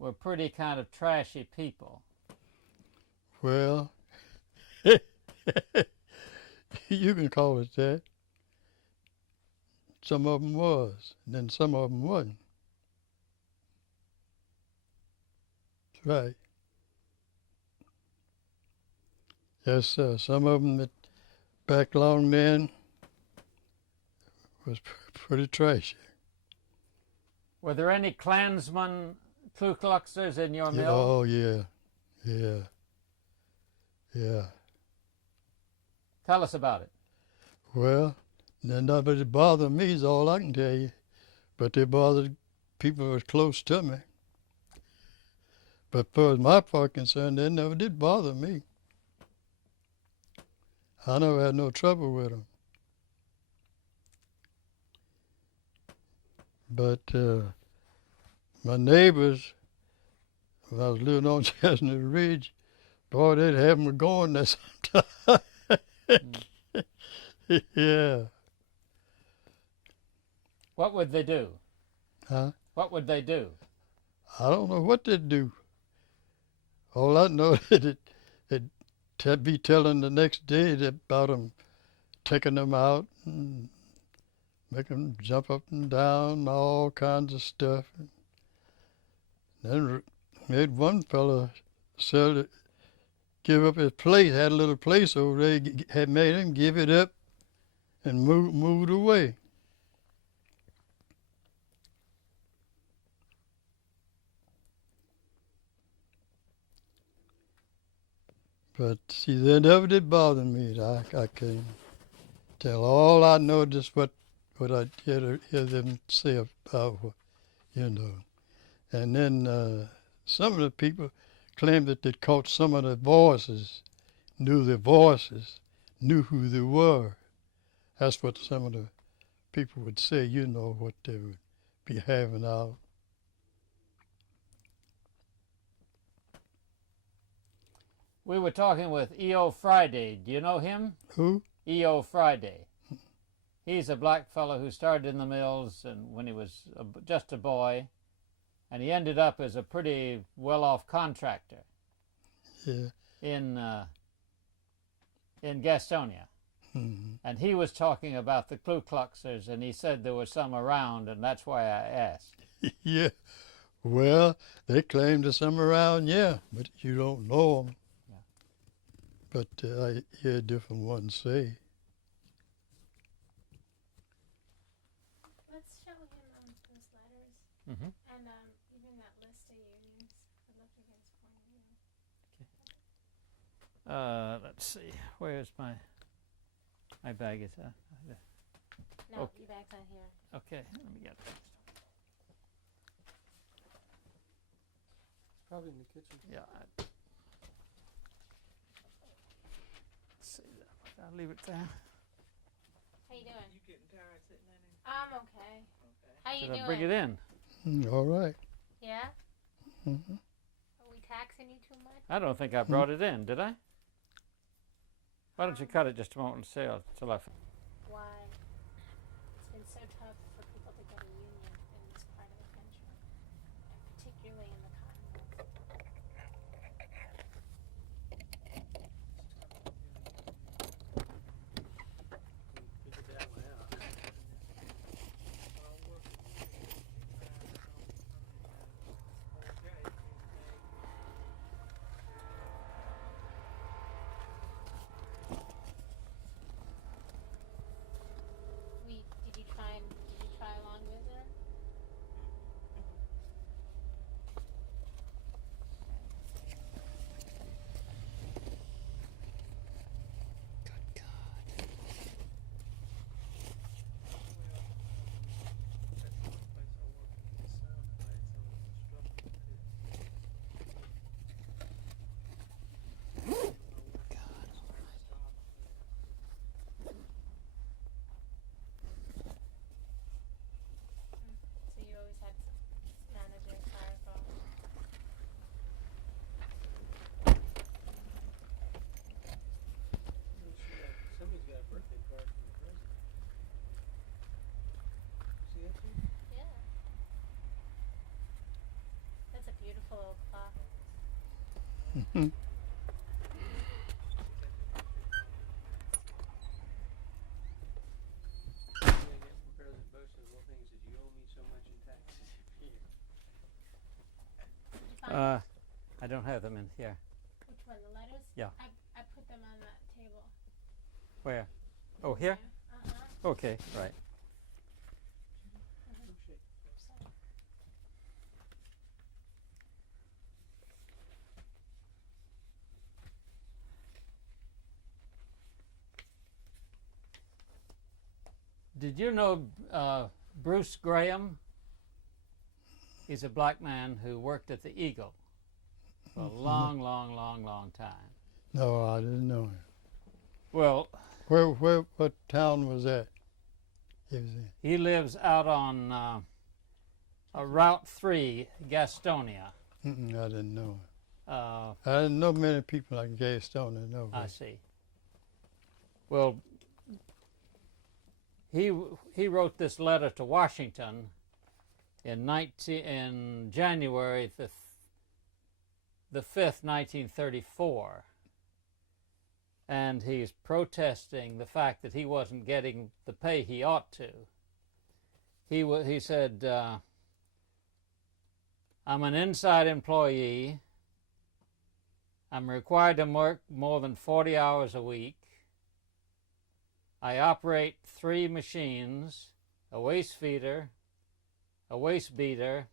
were pretty kind of trashy people. Well, you can call it that. Some of them was, and then some of them wasn't. That's right. Yes, sir. Some of them that back along then was pretty trashy. Were there any Klansmen, Ku Kluxers in your mill? Oh, yeah. Tell us about it. Well, nobody bothered me is all I can tell you. But they bothered people who was close to me. But as far as my part concerned, they never did bother me. I never had no trouble with them. But my neighbors, when I was living on Chestnut Ridge, boy, they'd have me going there sometimes. Yeah. What would they do? Huh? What would they do? I don't know what they'd do. All I know is it'd be telling the next day about them taking them out and making them jump up and down and all kinds of stuff. Then made one fella give up his place, had a little place over there, had made him give it up and moved away. But see, they never did bother me. I can't tell. All I know is just what I hear them say about you know. And then some of the people claimed that they caught some of the voices, knew their voices, knew who they were. That's what some of the people would say, you know, what they would be having out. We were talking with E.O. Friday. Do you know him? Who? E.O. Friday. He's a black fellow who started in the mills and when he was just a boy, and he ended up as a pretty well-off contractor. Yeah. In Gastonia. Mm-hmm. And he was talking about the Ku Kluxers, and he said there were some around, and that's why I asked. Yeah. Well, they claim there's some around, yeah, but you don't know them. Yeah. But I hear different ones say. Let's show him those letters Mm-hmm. and even that list of unions. I'd love to get his point of view. Let's see. Where's my bag? Is No, Okay. your bag's on here. okay? Let me get it. Probably in the kitchen. Yeah. Let's see. I'll leave it there. How you doing? You getting tired sitting in there? I'm okay. Okay. How you Should I doing? bring it in? All right. Yeah? Mm-hmm. Are we taxing you too much? I don't think I brought it in, did I? Why don't you cut it just a moment and say till I. Why? It's been so tough for people to get a union in this part of the country, and particularly in the cotton mills. Figure that one out. Well, I'm working with you. Okay. Did you try along with her? So you always had to manage your fireball. Somebody's got a birthday card from the president. See that too? Yeah. That's a beautiful old clock. Mm-hmm. I'm gonna get from President Bush the little things that you owe me so much in taxes every year. Did you find I don't have them in here. which one? The letters? Yeah. I put them on that table. Where? Oh, here? Uh-huh. Okay, right. No shit. Sorry. Did you know Bruce Graham? He's a black man who worked at the Eagle for a long, long, long, long time. No, I didn't know him. Well, What town was that? He was in. he lives out on Route 3, Gastonia. I didn't know him. Uh, I didn't know many people like Gastonia. No. I see. Well, he wrote this letter to Washington in January the 5th, 1934, and he's protesting the fact that he wasn't getting the pay he ought to. He said, "I'm an inside employee. I'm required to work more than 40 hours a week. I operate 3 machines, a waste feeder, a waste beater,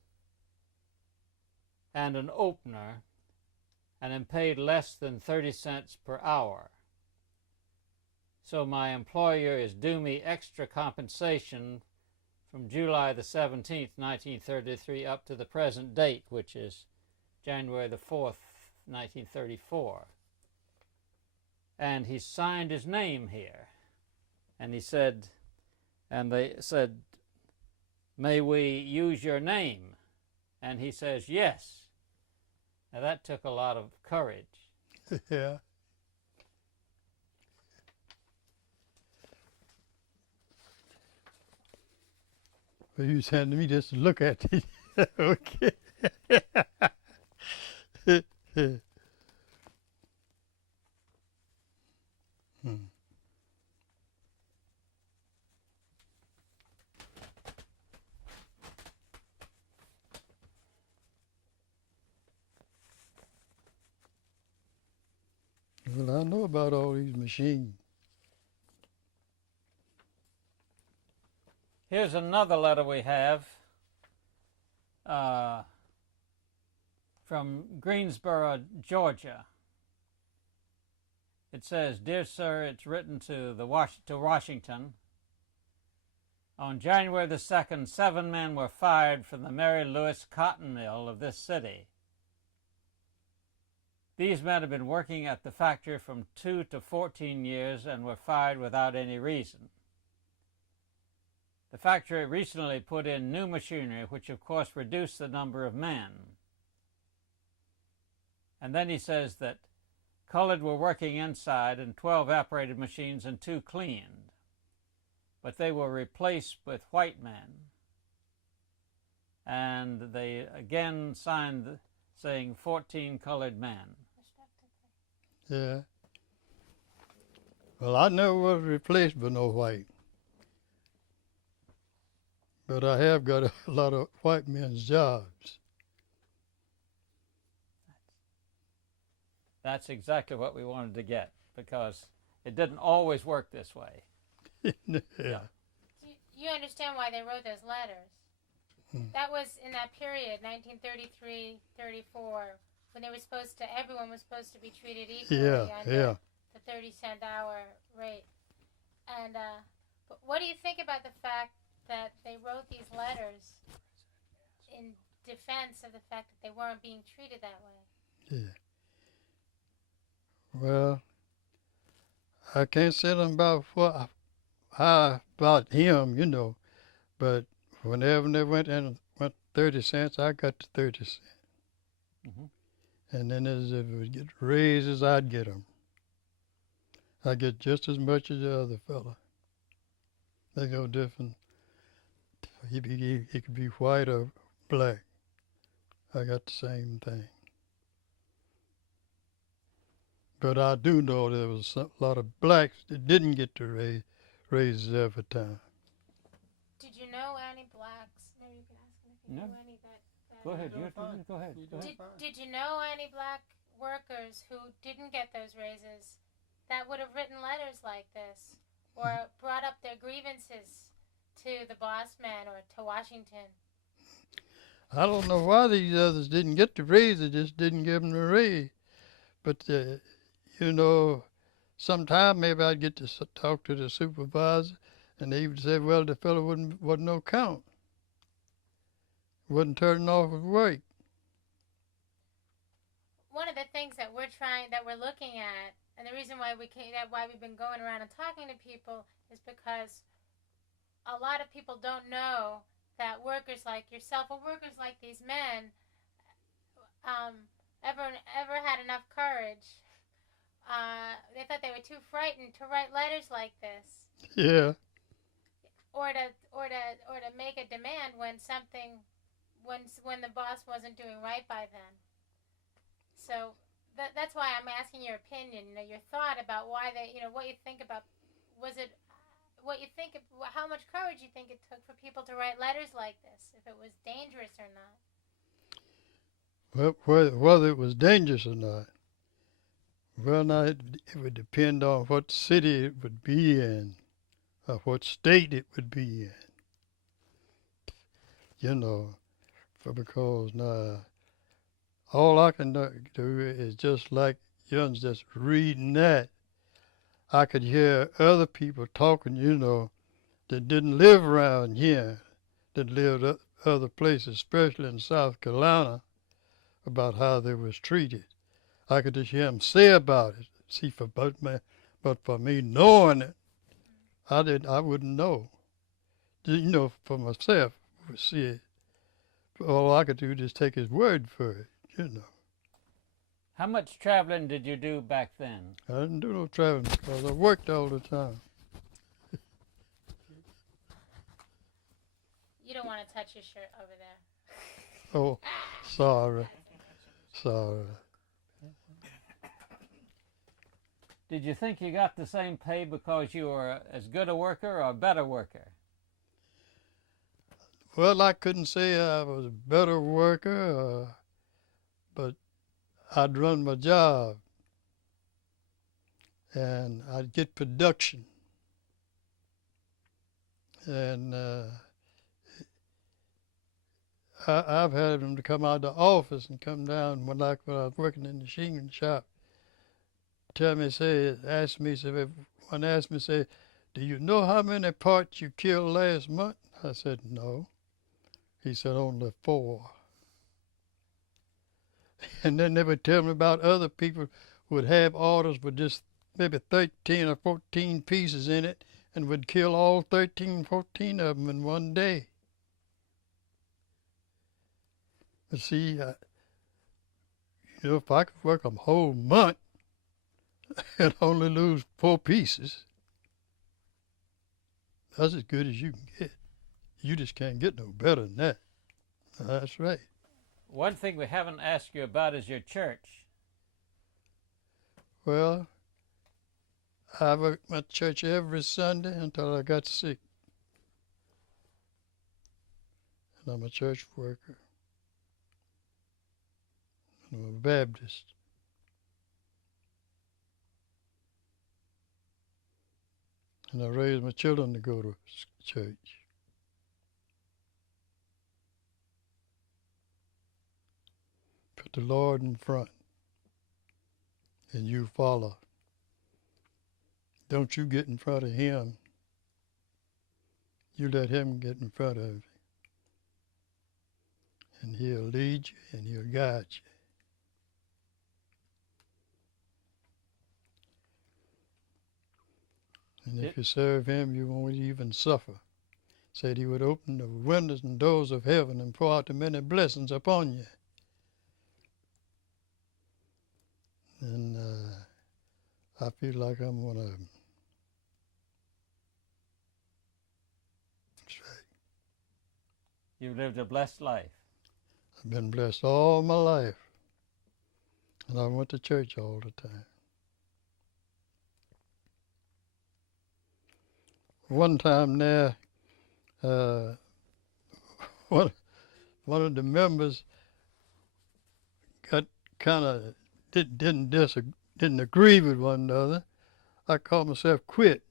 and an opener, and am paid less than 30 cents per hour. So my employer is due me extra compensation from July the 17th, 1933, up to the present date, which is January the 4th, 1934. And he signed his name here. And he said, and they said, "May we use your name?" And he says, "Yes." Now that took a lot of courage. Yeah. Well, you sending me just to look at it. Okay. Well, I know about all these machines. Here's another letter we have from Greensboro, Georgia. It says, "Dear Sir," it's written to Washington. "On January the 2nd, 7 men were fired from the Mary Lewis cotton mill of this city. These men have been working at the factory from 2 to 14 years and were fired without any reason. The factory recently put in new machinery, which of course reduced the number of men." And then he says that colored were working inside and 12 operated machines and 2 cleaned, but they were replaced with white men. And they again signed saying 14 colored men. Yeah. Well, I never was replaced by no white. But I have got a lot of white men's jobs. That's exactly what we wanted to get, because it didn't always work this way. Yeah. You understand why they wrote those letters. That was in that period, 1933, 34, when they were supposed to, everyone was supposed to be treated equally under the 30-cent hour rate. And but what do you think about the fact that they wrote these letters in defense of the fact that they weren't being treated that way? Yeah. Well, I can't say nothing about how about him, you know, but whenever they went 30 cents, I got the 30 cents. Mm-hmm. And then as if it would get raises, I'd get them. I get just as much as the other fella. They go different. He could be white or black. I got the same thing. But I do know there was a lot of blacks that didn't get the raises every time. Did you know any blacks? Maybe you can ask them if you No. knew any that Go ahead. You're doing fine. Go ahead. You're Go doing ahead. fine. Did you know any black workers who didn't get those raises that would have written letters like this or brought up their grievances to the boss man or to Washington? I don't know why these others didn't get the raise. They just didn't give them the raise. But, you know, sometime maybe I'd get to talk to the supervisor, and they would say, well, the fellow wasn't no count. Wasn't turning off his work. One of the things that we're looking at, and the reason why why we've been going around and talking to people is because a lot of people don't know that workers like yourself or workers like these men ever had enough courage. They thought they were too frightened to write letters like this. Yeah. Or to make a demand when the boss wasn't doing right by them. So that's why I'm asking your opinion. You know, your thought about why they. You know, what you think about. How much courage you think it took for people to write letters like this? If it was dangerous or not. Well, whether it was dangerous or not. Well, now it would depend on what city it would be in, or what state it would be in. You know, because now all I can do is just like you're just reading that. I could hear other people talking, you know, that didn't live around here, that lived other places, especially in South Carolina, about how they was treated. I could just hear them say about it. See, but for me knowing it, I wouldn't know. You know, for myself, would see it. All I could do is just take his word for it. You know, How much traveling did you do back then? I didn't do no traveling because I worked all the time. You don't want to touch your shirt over there. Oh, sorry, sorry. Did you think you got the same pay because you were as good a worker or a better worker? Well, I couldn't say I was a better worker, but I'd run my job and I'd get production. And I've had them to come out of the office and come down when I was working in the machining shop. Tell me, ask me, do you know how many parts you killed last month? I said, no. He said, only 4. And then they would tell me about other people who would have orders with just maybe 13 or 14 pieces in it and would kill all 13, 14 of them in one day. But see, you know, if I could work a whole month and only lose 4 pieces, that's as good as you can get. You just can't get no better than that. That's right. One thing we haven't asked you about is your church. Well, I worked my church every Sunday until I got sick. And I'm a church worker. I'm a Baptist. And I raised my children to go to church. Put the Lord in front and you follow. Don't you get in front of him. You let him get in front of you. And he'll lead you and he'll guide you. And if you serve him, you won't even suffer. Said he would open the windows and doors of heaven and pour out the many blessings upon you. And I feel like I'm one of them. That's right. You've lived a blessed life. I've been blessed all my life. And I went to church all the time. One time there, one of the members got kind of didn't agree with one another. I called myself quit,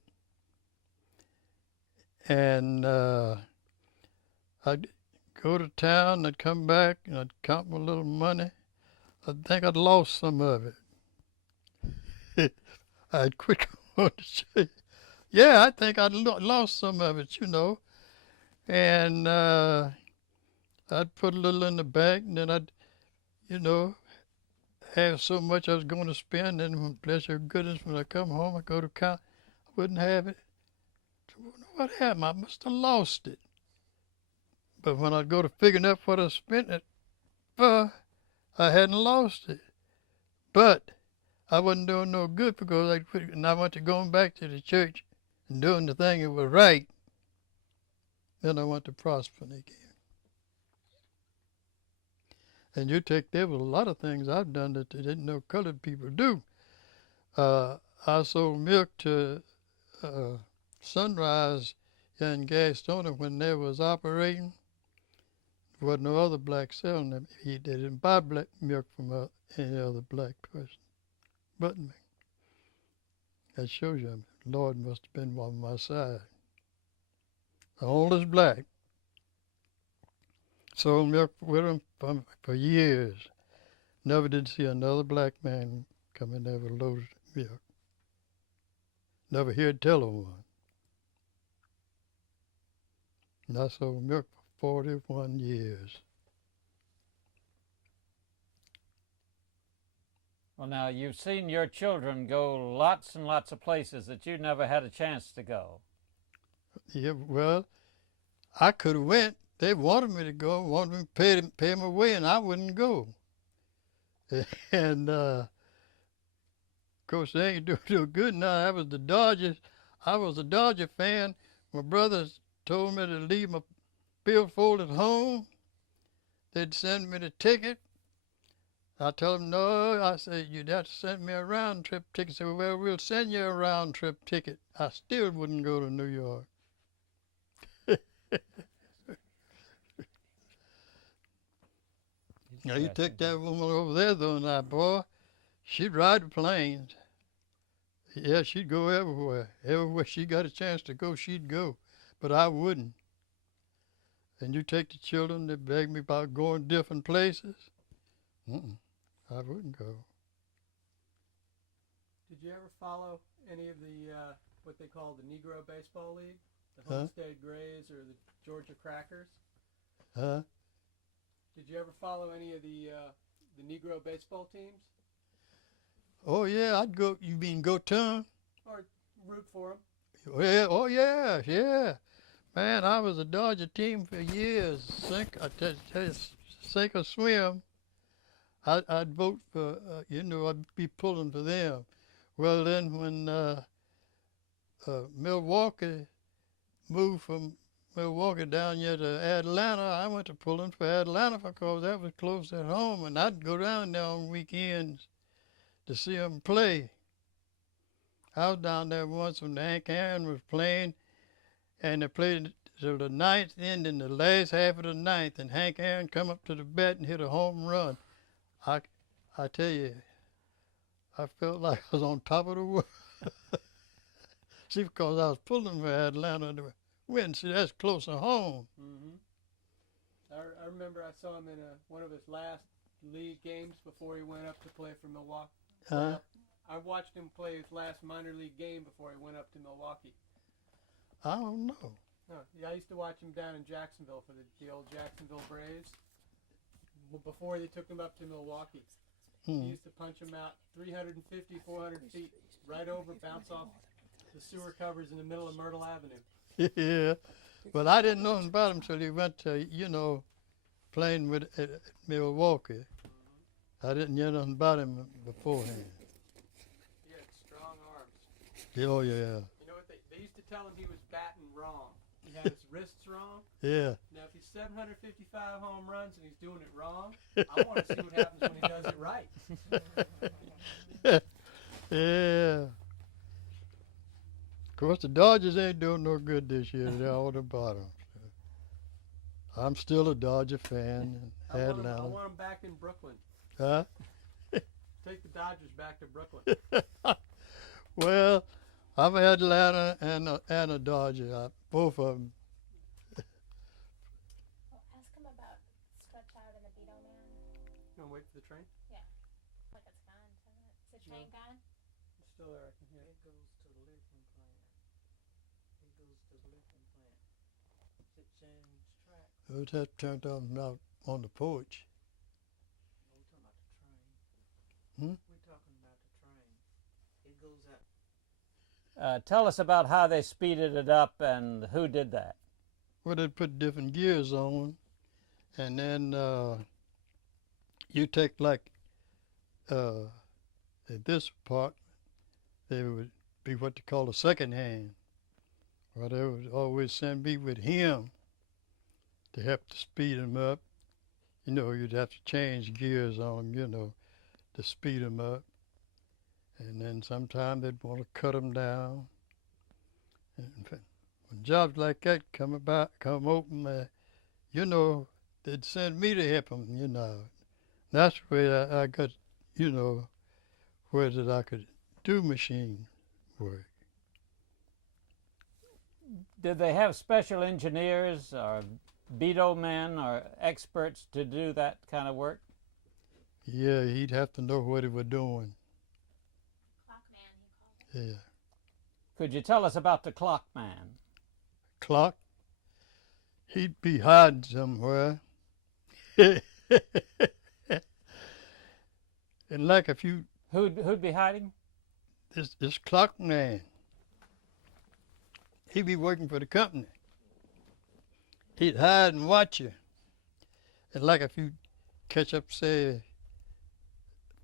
and I'd go to town, I'd come back, and I'd count my little money. I think I'd lost some of it. I'd quit going to church. Yeah, I think I'd lost some of it, you know. And I'd put a little in the bank, and then I'd, you know, have so much I was going to spend, and bless your goodness, when I come home, I go to count, I wouldn't have it. So what happened? I must have lost it. But when I'd go to figuring out what I spent it for, I hadn't lost it. But I wasn't doing no good because I quit, and I went to going back to the church and doing the thing that was right. Then I went to prospering again. And there was a lot of things I've done that they didn't know colored people do. I sold milk to Sunrise here in Gastonia when they was operating. There wasn't no other black selling them. They didn't buy black milk from any other black person but me. That shows you the Lord must have been on my side. The oldest black. Sold milk with him for years. Never did see another black man come in there with a load of milk. Never heard tell of one. And I sold milk 41 years. Well, now, you've seen your children go lots and lots of places that you never had a chance to go. Yeah, well, I could have went. They wanted me to go, wanted me to pay them away, and I wouldn't go. And of course, they ain't doing no good now. I was the Dodgers. I was a Dodger fan. My brothers told me to leave my billfold at home. They'd send me the ticket. I told them no. I said, you'd have to send me a round trip ticket. They said, well, we'll send you a round trip ticket. I still wouldn't go to New York. Now you take that woman over there though, now boy, she'd ride the planes. Yeah, she'd go everywhere. Everywhere she got a chance to go, she'd go. But I wouldn't. And you take the children that beg me about going different places. I wouldn't go. Did you ever follow any of the what they call the Negro Baseball League, the Huh? Homestead Grays or the Georgia Crackers? Huh? Did you ever follow any of the Negro baseball teams Oh yeah, I'd go. You mean go to 'em? or root for them? Yeah. Oh yeah, yeah. Man, I was a Dodger team for years. Sink or swim. I'd vote for. I'd be pulling for them. Well, then when Milwaukee moved from Milwaukee down here to Atlanta, I went to pulling for Atlanta because that was close at home, and I'd go down there on weekends to see them play. I was down there once when Hank Aaron was playing, and they played till the ninth inning, the last half of the ninth, and Hank Aaron come up to the bat and hit a home run. I tell you, I felt like I was on top of the world. See, because I was pulling for Atlanta to win. See, that's close to home. Mm-hmm. I remember I saw him in one of his last league games before he went up to play for Milwaukee. Huh? I watched him play his last minor league game before he went up to Milwaukee. I don't know. No, yeah, I used to watch him down in Jacksonville for the old Jacksonville Braves. Before they took him up to Milwaukee, he used to punch him out 350, 400 feet, right over, bounce off the sewer covers in the middle of Myrtle Avenue. Yeah, but I didn't know nothing about him until he went to, playing with Milwaukee. I didn't know nothing about him beforehand. He had strong arms. Oh, yeah. You know what, they used to tell him he was batting wrong. He had his wrists wrong. Yeah. Now, if he's 755 home runs and he's doing it wrong, I want to see what happens when he does it right. Yeah. Of course, the Dodgers ain't doing no good this year. They're on the bottom. I'm still a Dodger fan in I Atlanta. want him back in Brooklyn. Huh? Take the Dodgers back to Brooklyn. Well, I'm Atlanta and a Dodger. Both of them. Well, ask him about Stretch Out and the Beetle Man. You want to wait for the train? Like it's gone, isn't it? Is the train gone? It's still there. I can hear It it. goes to the lithium plant. It goes to the lithium plant. It changed track. It was that turned on out on the porch. No, we're talking about the train. Hmm? We're talking about the train. It goes up. Tell us about how they speeded it up and who did that. Well, they put different gears on, and then you take like at this part, they would be what they call a second hand. Well, they would always send me with him to help to speed them up. You'd have to change gears on them, to speed them up. And then sometimes they'd want to cut them down. And when jobs like that come open, they'd send me to help them, That's where I got, where that I could do machine work. Did they have special engineers or Beetle men or experts to do that kind of work? Yeah, he'd have to know what he was doing. Clock Man, he called it. Yeah. Could you tell us about the clock man? Clock? he'd be hiding somewhere. And like if you, Who'd be hiding? this clock man, he'd be working for the company. He'd hide and watch you. And like if you catch up, say,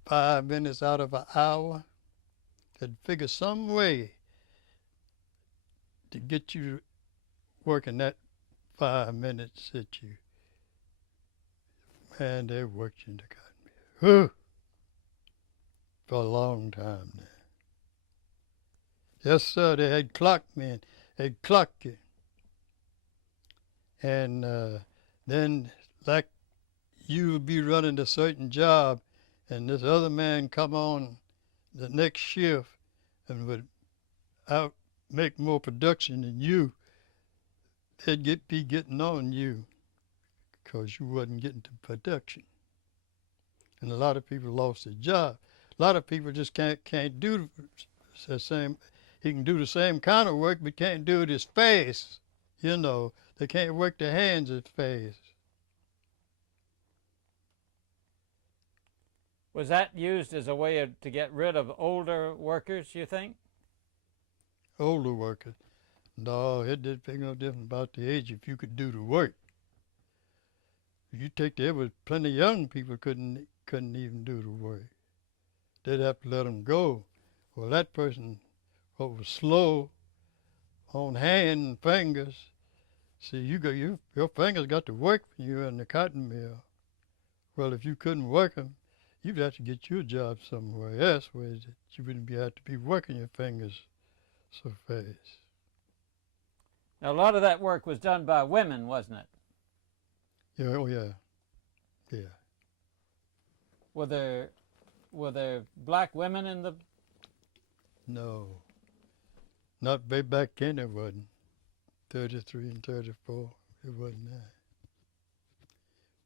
5 minutes out of an hour, they'd figure some way to get you working that 5 minutes that you, man, they worked you in the cotton mill. For a long time now. Yes, sir, they had clock men. They'd clock you. And then, like, you would be running a certain job, and this other man come on the next shift and would make more production than you. They'd be getting on you because you wasn't getting to production. And a lot of people lost their job. A lot of people just can't do the same. He can do the same kind of work, but can't do it as fast. You know, they can't work their hands as fast. Was that used as a way to get rid of older workers, you think? Older workers. No, it didn't make no difference about the age if you could do the work. There was plenty of young people couldn't even do the work. They'd have to let them go. Well, that person what was slow on hand and fingers, see, your fingers got to work for you in the cotton mill. Well, if you couldn't work them, you'd have to get you a job somewhere else where you wouldn't have to be working your fingers so fast. Now, a lot of that work was done by women, wasn't it? Yeah, oh yeah, yeah. Were there black women in the? No, not way back then. It wasn't. 33 and 34, it wasn't that.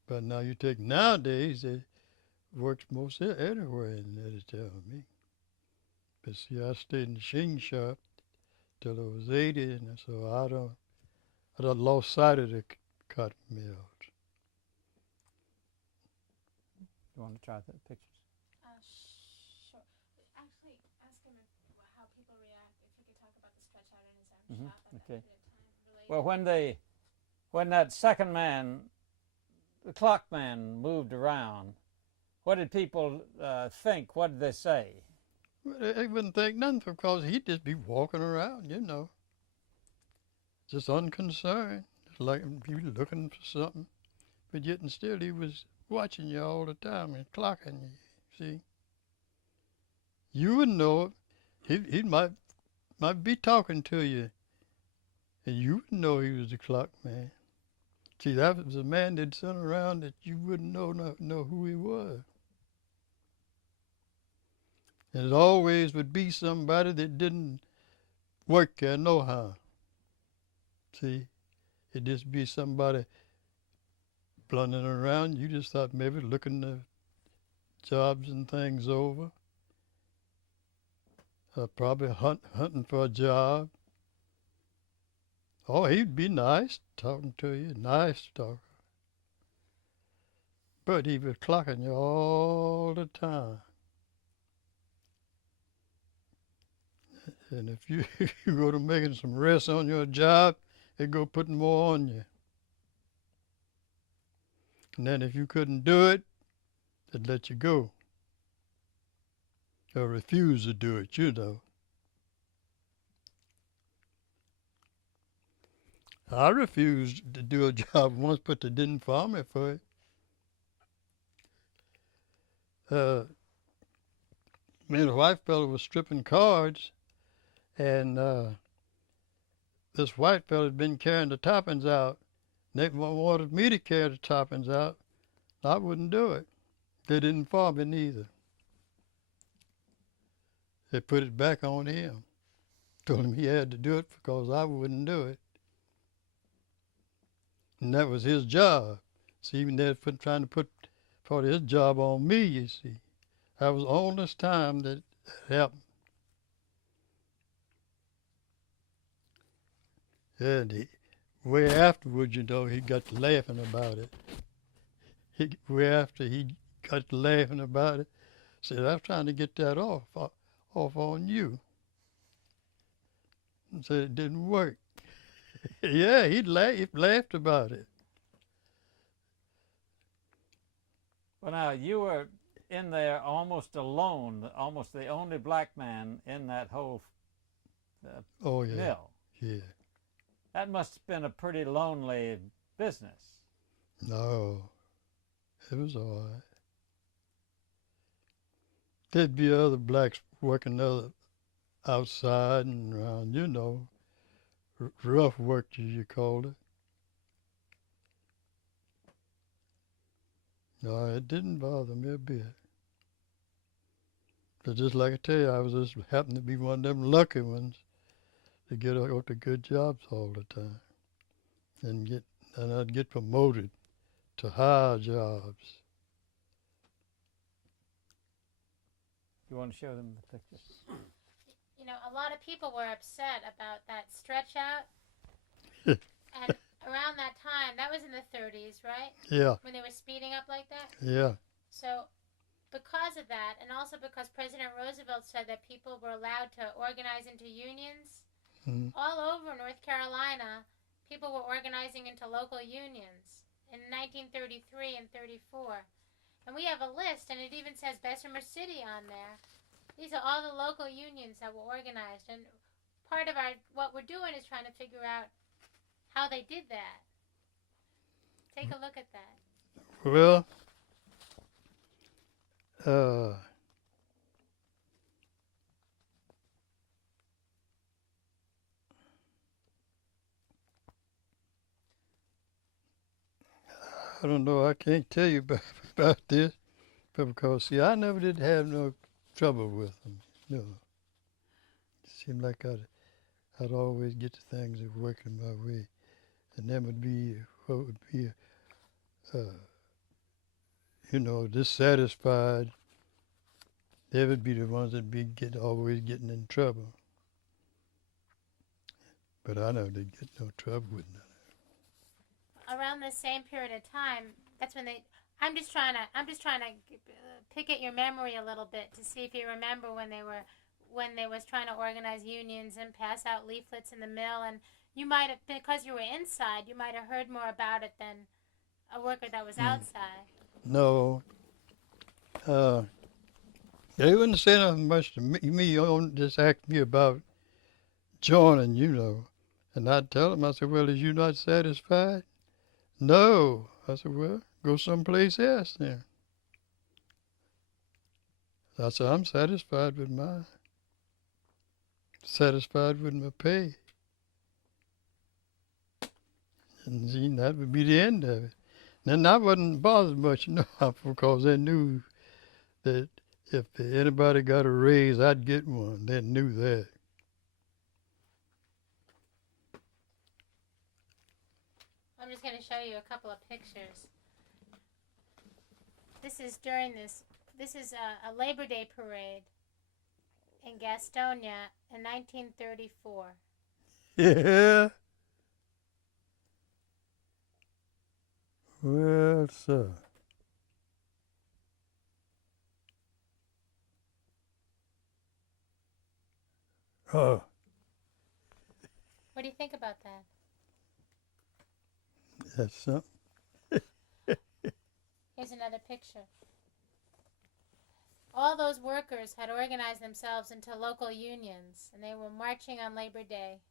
But now you take nowadays, it works most anywhere in there, they tell me. But see, I stayed in the shing shop till I was 80, and so I done lost sight of the cotton mills. You want to try the pictures? Sure. Actually, ask him how people react. If he could talk about the stretch out in his own shop at Okay. that time. Well, when that second man, the clock man, moved around, what did people think? What did they say? Well, they wouldn't think nothing because he'd just be walking around, you know, just unconcerned, just like he was looking for something. But yet and still he was watching you all the time and clocking you, see. You wouldn't know it. He might be talking to you, and you wouldn't know he was the clock man. See, that was a man that'd sit around that you wouldn't know who he was. And it always would be somebody that didn't work there no how. See, it'd just be somebody blundering around. You just thought maybe looking the jobs and things over. Probably hunting for a job. Oh, he'd be nice talking to you, nice talker. But he was clocking you all the time. And if you go to making some rest on your job, they go putting more on you. And then if you couldn't do it, they'd let you go. Or refuse to do it, you know. I refused to do a job once, but they didn't fire me for it. Me and a white fellow was stripping cards, and this white fellow had been carrying the toppings out. They wanted me to carry the toppings out. I wouldn't do it. They didn't fire me neither. They put it back on him. Told him he had to do it because I wouldn't do it. And that was his job. See, even they're trying to put part of his job on me, you see. That was all this time that happened. And way afterwards, he got to laughing about it. Way after he got to laughing about it, said, "I was trying to get that off on you." And said it didn't work. Yeah, he laughed about it. Well, now you were in there almost alone, almost the only black man in that whole Oh yeah, mill. yeah. That must have been a pretty lonely business. No, it was all right. There'd be other blacks working outside and around, rough work as you called it. No, it didn't bother me a bit. But just like I tell you, I was just happened to be one of them lucky ones to get out to good jobs all the time, and I'd get promoted to higher jobs. You want to show them the picture? You know, a lot of people were upset about that stretch out. And around that time, that was in the 30s, right? Yeah, When they were speeding up like that? yeah. So, because of that, and also because President Roosevelt said that people were allowed to organize into unions, Mm. all over North Carolina, people were organizing into local unions in 1933 and 34. And we have a list, and it even says Bessemer City on there. These are all the local unions that were organized, and part of what we're doing is trying to figure out how they did that. Take a look at that. Well, I don't know. I can't tell you about this, but because see, I never did have no trouble with them. No, it seemed like I'd always get the things that were working my way, and then would be what would be, dissatisfied. They would be the ones that be always getting in trouble. But I never did get no trouble with none. Around the same period of time, that's when they. I'm just trying to pick at your memory a little bit to see if you remember when they was trying to organize unions and pass out leaflets in the mill, and you might have, because you were inside, you might have heard more about it than a worker that was outside. No, they wouldn't say nothing much to me. Just ask me about joining, and I'd tell them. I said, "Well, is you not satisfied?" "No." I said, "Well, go someplace else then." I said, "I'm satisfied with mine. Satisfied with my pay." And see, that would be the end of it. And I wasn't bothered much, because they knew that if anybody got a raise, I'd get one. They knew that. I'm just going to show you a couple of pictures. This is during this is a Labor Day parade in Gastonia in 1934. Yeah. Well, sir. Oh, What do you think about that? that's something. Here's another picture. All those workers had organized themselves into local unions, and they were marching on Labor Day.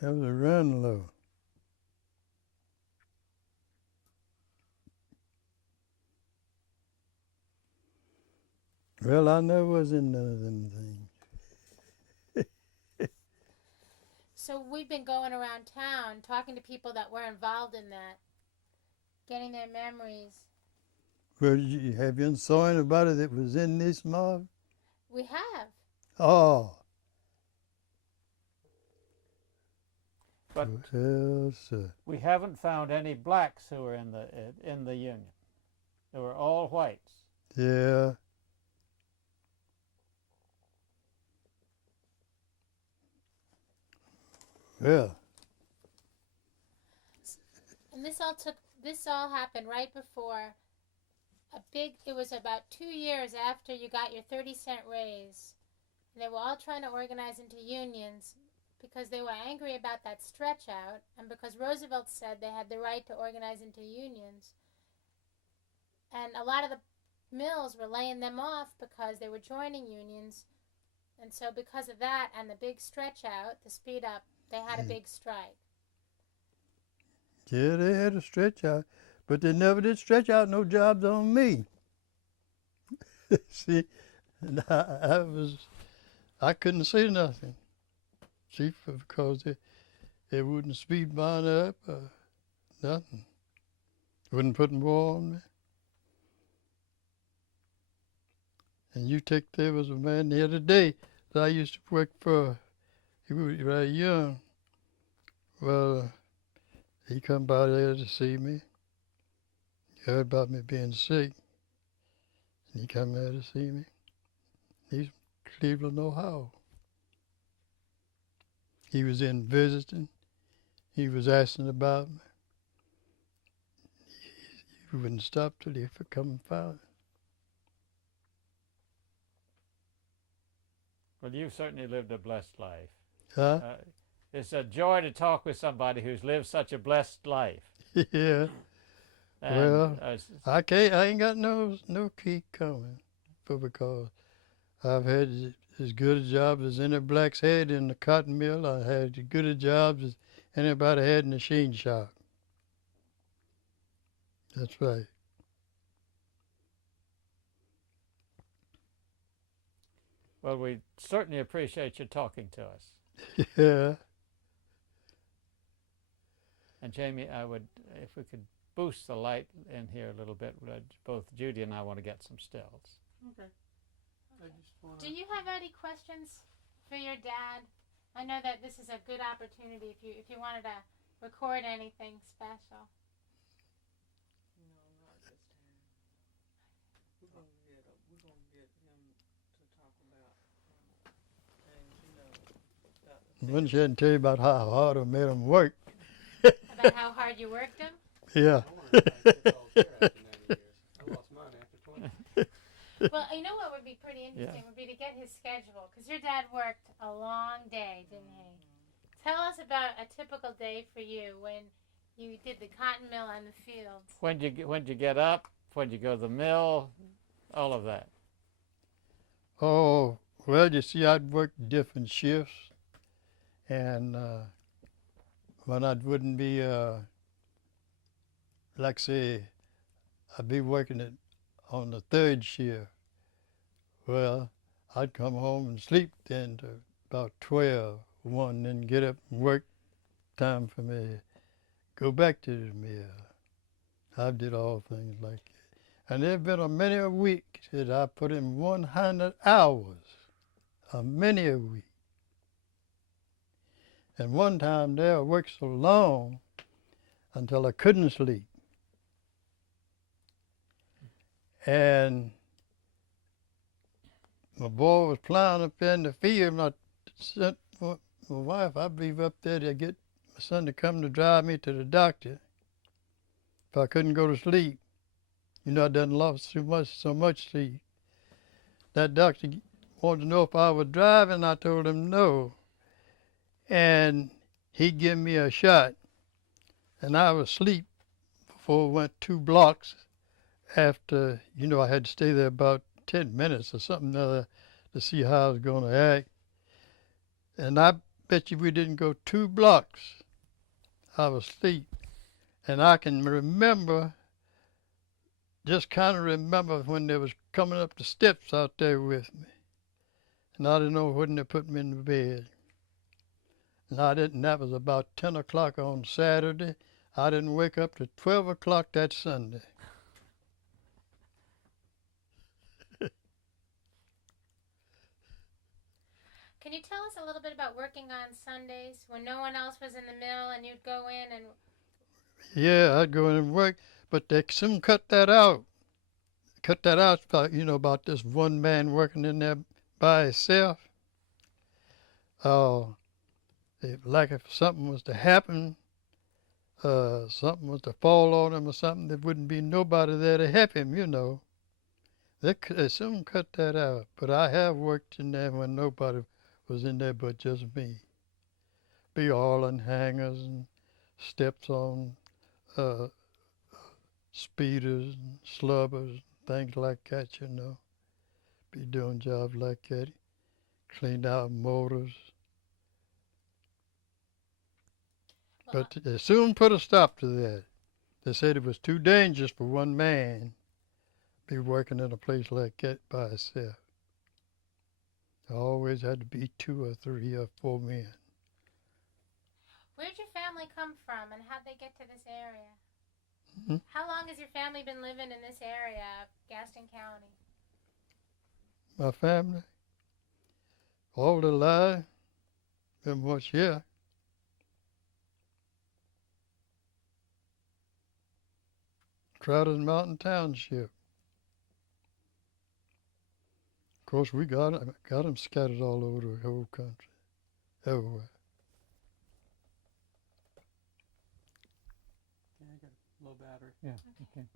That was a run low. Well, I never was in none of them things. So we've been going around town talking to people that were involved in that, getting their memories. Well, have you saw anybody that was in this mob? We have. Oh, But Well, sir. we haven't found any blacks who were in the Union. They were all whites. Yeah. Well, And this all happened right before it was about 2 years after you got your 30-cent raise. And they were all trying to organize into unions because they were angry about that stretch out and because Roosevelt said they had the right to organize into unions. And a lot of the mills were laying them off because they were joining unions. And so because of that and the big stretch out, the speed up, they had a big strike. yeah, they had a stretch out, but they never did stretch out no jobs on me. See, and I couldn't say nothing. See, because they wouldn't speed mine up or nothing. Wouldn't put more on me. And there was a man the other day that I used to work for. He was very young. Well, he come by there to see me. He heard about me being sick. And he come there to see me. He's from Cleveland, Ohio. He was in visiting. He was asking about me. He wouldn't stop till he come and found me. Well, you've certainly lived a blessed life. Huh? It's a joy to talk with somebody who's lived such a blessed life. Yeah. And, Well, I ain't got no key coming, because I've had as good a job as any blacks had in the cotton mill. I had as good a job as anybody had in the machine shop. That's right. well, we certainly appreciate you talking to us. Yeah. And Jamie, if we could boost the light in here a little bit, both Judy and I want to get some stills. Okay. I just want Do you have any questions for your dad? I know that this is a good opportunity if you wanted to record anything special. No, not this time. We're gonna get him to talk about things, about Wouldn't you tell you about how hard I made him work? About how hard you worked him? Yeah. I want to thank you all after 90 years. I lost mine after 20. Well, you know what would be pretty interesting would be to get his schedule, because your dad worked a long day, didn't he? Tell us about a typical day for you when you did the cotton mill and the fields. When you get up, when you go to the mill, all of that. Oh, well, you see, I'd work different shifts, and when I wouldn't be, like say, I'd be working on the third shift. Well, I'd come home and sleep then to about 12, 1, then get up and work. Time for me to go back to the mill. I did all things like that. And there've been a many a week that I put in 100 hours, a many a week. And one time there I worked so long until I couldn't sleep. And my boy was plowing up there in the field, and I sent my wife, I'd be up there to get my son to come to drive me to the doctor if I couldn't go to sleep. You know, I done lost so much sleep. That doctor wanted to know if I was driving. I told him no. And he gave me a shot, and I was asleep before I went 2 blocks after, I had to stay there about 10 minutes or something other to see how I was going to act. And I bet you we didn't go 2 blocks. I was asleep. And I can remember, just kind of remember when they was coming up the steps out there with me. And I didn't know when they put me in the bed. And that was about 10 o'clock on Saturday. I didn't wake up to 12 o'clock that Sunday. Can you tell us a little bit about working on Sundays when no one else was in the mill and you'd go in and Yeah, I'd go in and work, but they soon cut that out. Cut that out about, about this one man working in there by himself. Like if something was to happen, something was to fall on him or something, there wouldn't be nobody there to help him. They soon cut that out. But I have worked in there when nobody was in there but just me. Be oiling hangers and steps on uh, speeders and slubbers, things like that. Be doing jobs like that. Cleaned out motors. well, But they soon put a stop to that. They said it was too dangerous for one man to be working in a place like that by himself. There always had to be 2 or 3 or 4 men. where'd your family come from and how'd they get to this area? Hmm? How long has your family been living in this area of Gaston County? My family, all their life, been much here. Crowded Mountain Township. Of course, we got 'em scattered all over the whole country, everywhere. Yeah, I got a low battery. Yeah. Okay.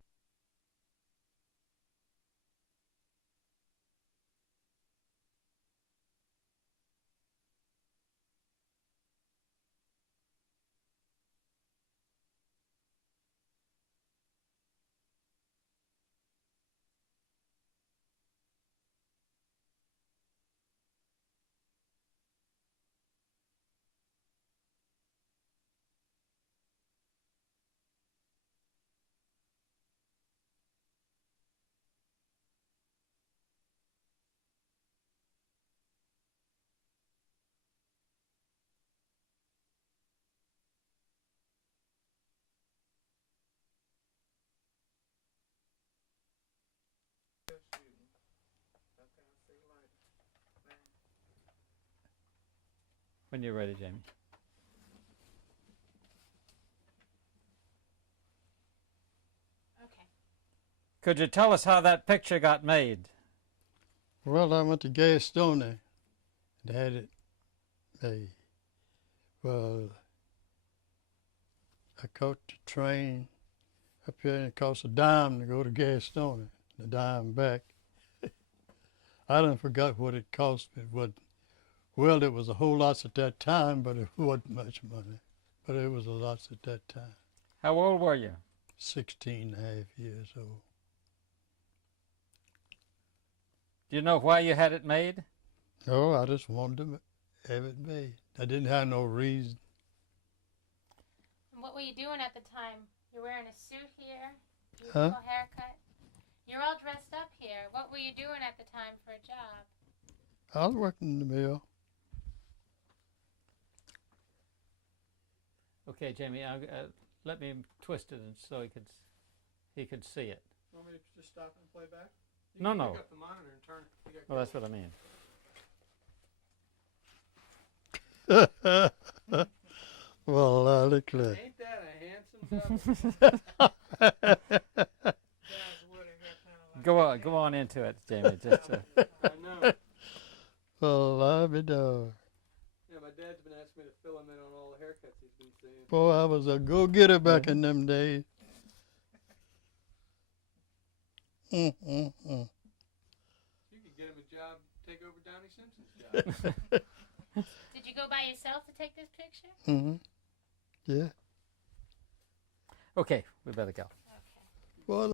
When you're ready, Jamie. Okay. Could you tell us how that picture got made? Well, I went to Gaston and had it made. Well, I caught the train up here and it cost a dime to go to Gaston, and a dime back. I done forgot what it cost me. Well, it was a whole lot at that time, but it wasn't much money. But it was a lot at that time. How old were you? 16 and a half years old. Do you know why you had it made? Oh, I just wanted to have it made. I didn't have no reason. And what were you doing at the time? You're wearing a suit here, Huh? beautiful haircut. You're all dressed up here. What were you doing at the time for a job? I was working in the mill. Okay, Jamie. Let me twist it so he could see it. You want me to just stop and play back? No, can no. Pick up the monitor and turn. Well, that's what I mean. Well, I declare. Ain't that a handsome double? Go on into it, Jamie. Just I know. Well, I'll be done. Yeah, my dad's been asking me to fill him in on all the haircuts he's been seeing. Boy, I was a go-getter back in them days. You could get him a job, take over Donnie Simpson's job. Did you go by yourself to take this picture? Mm-hmm. Yeah. Okay, we better go. Okay. Well,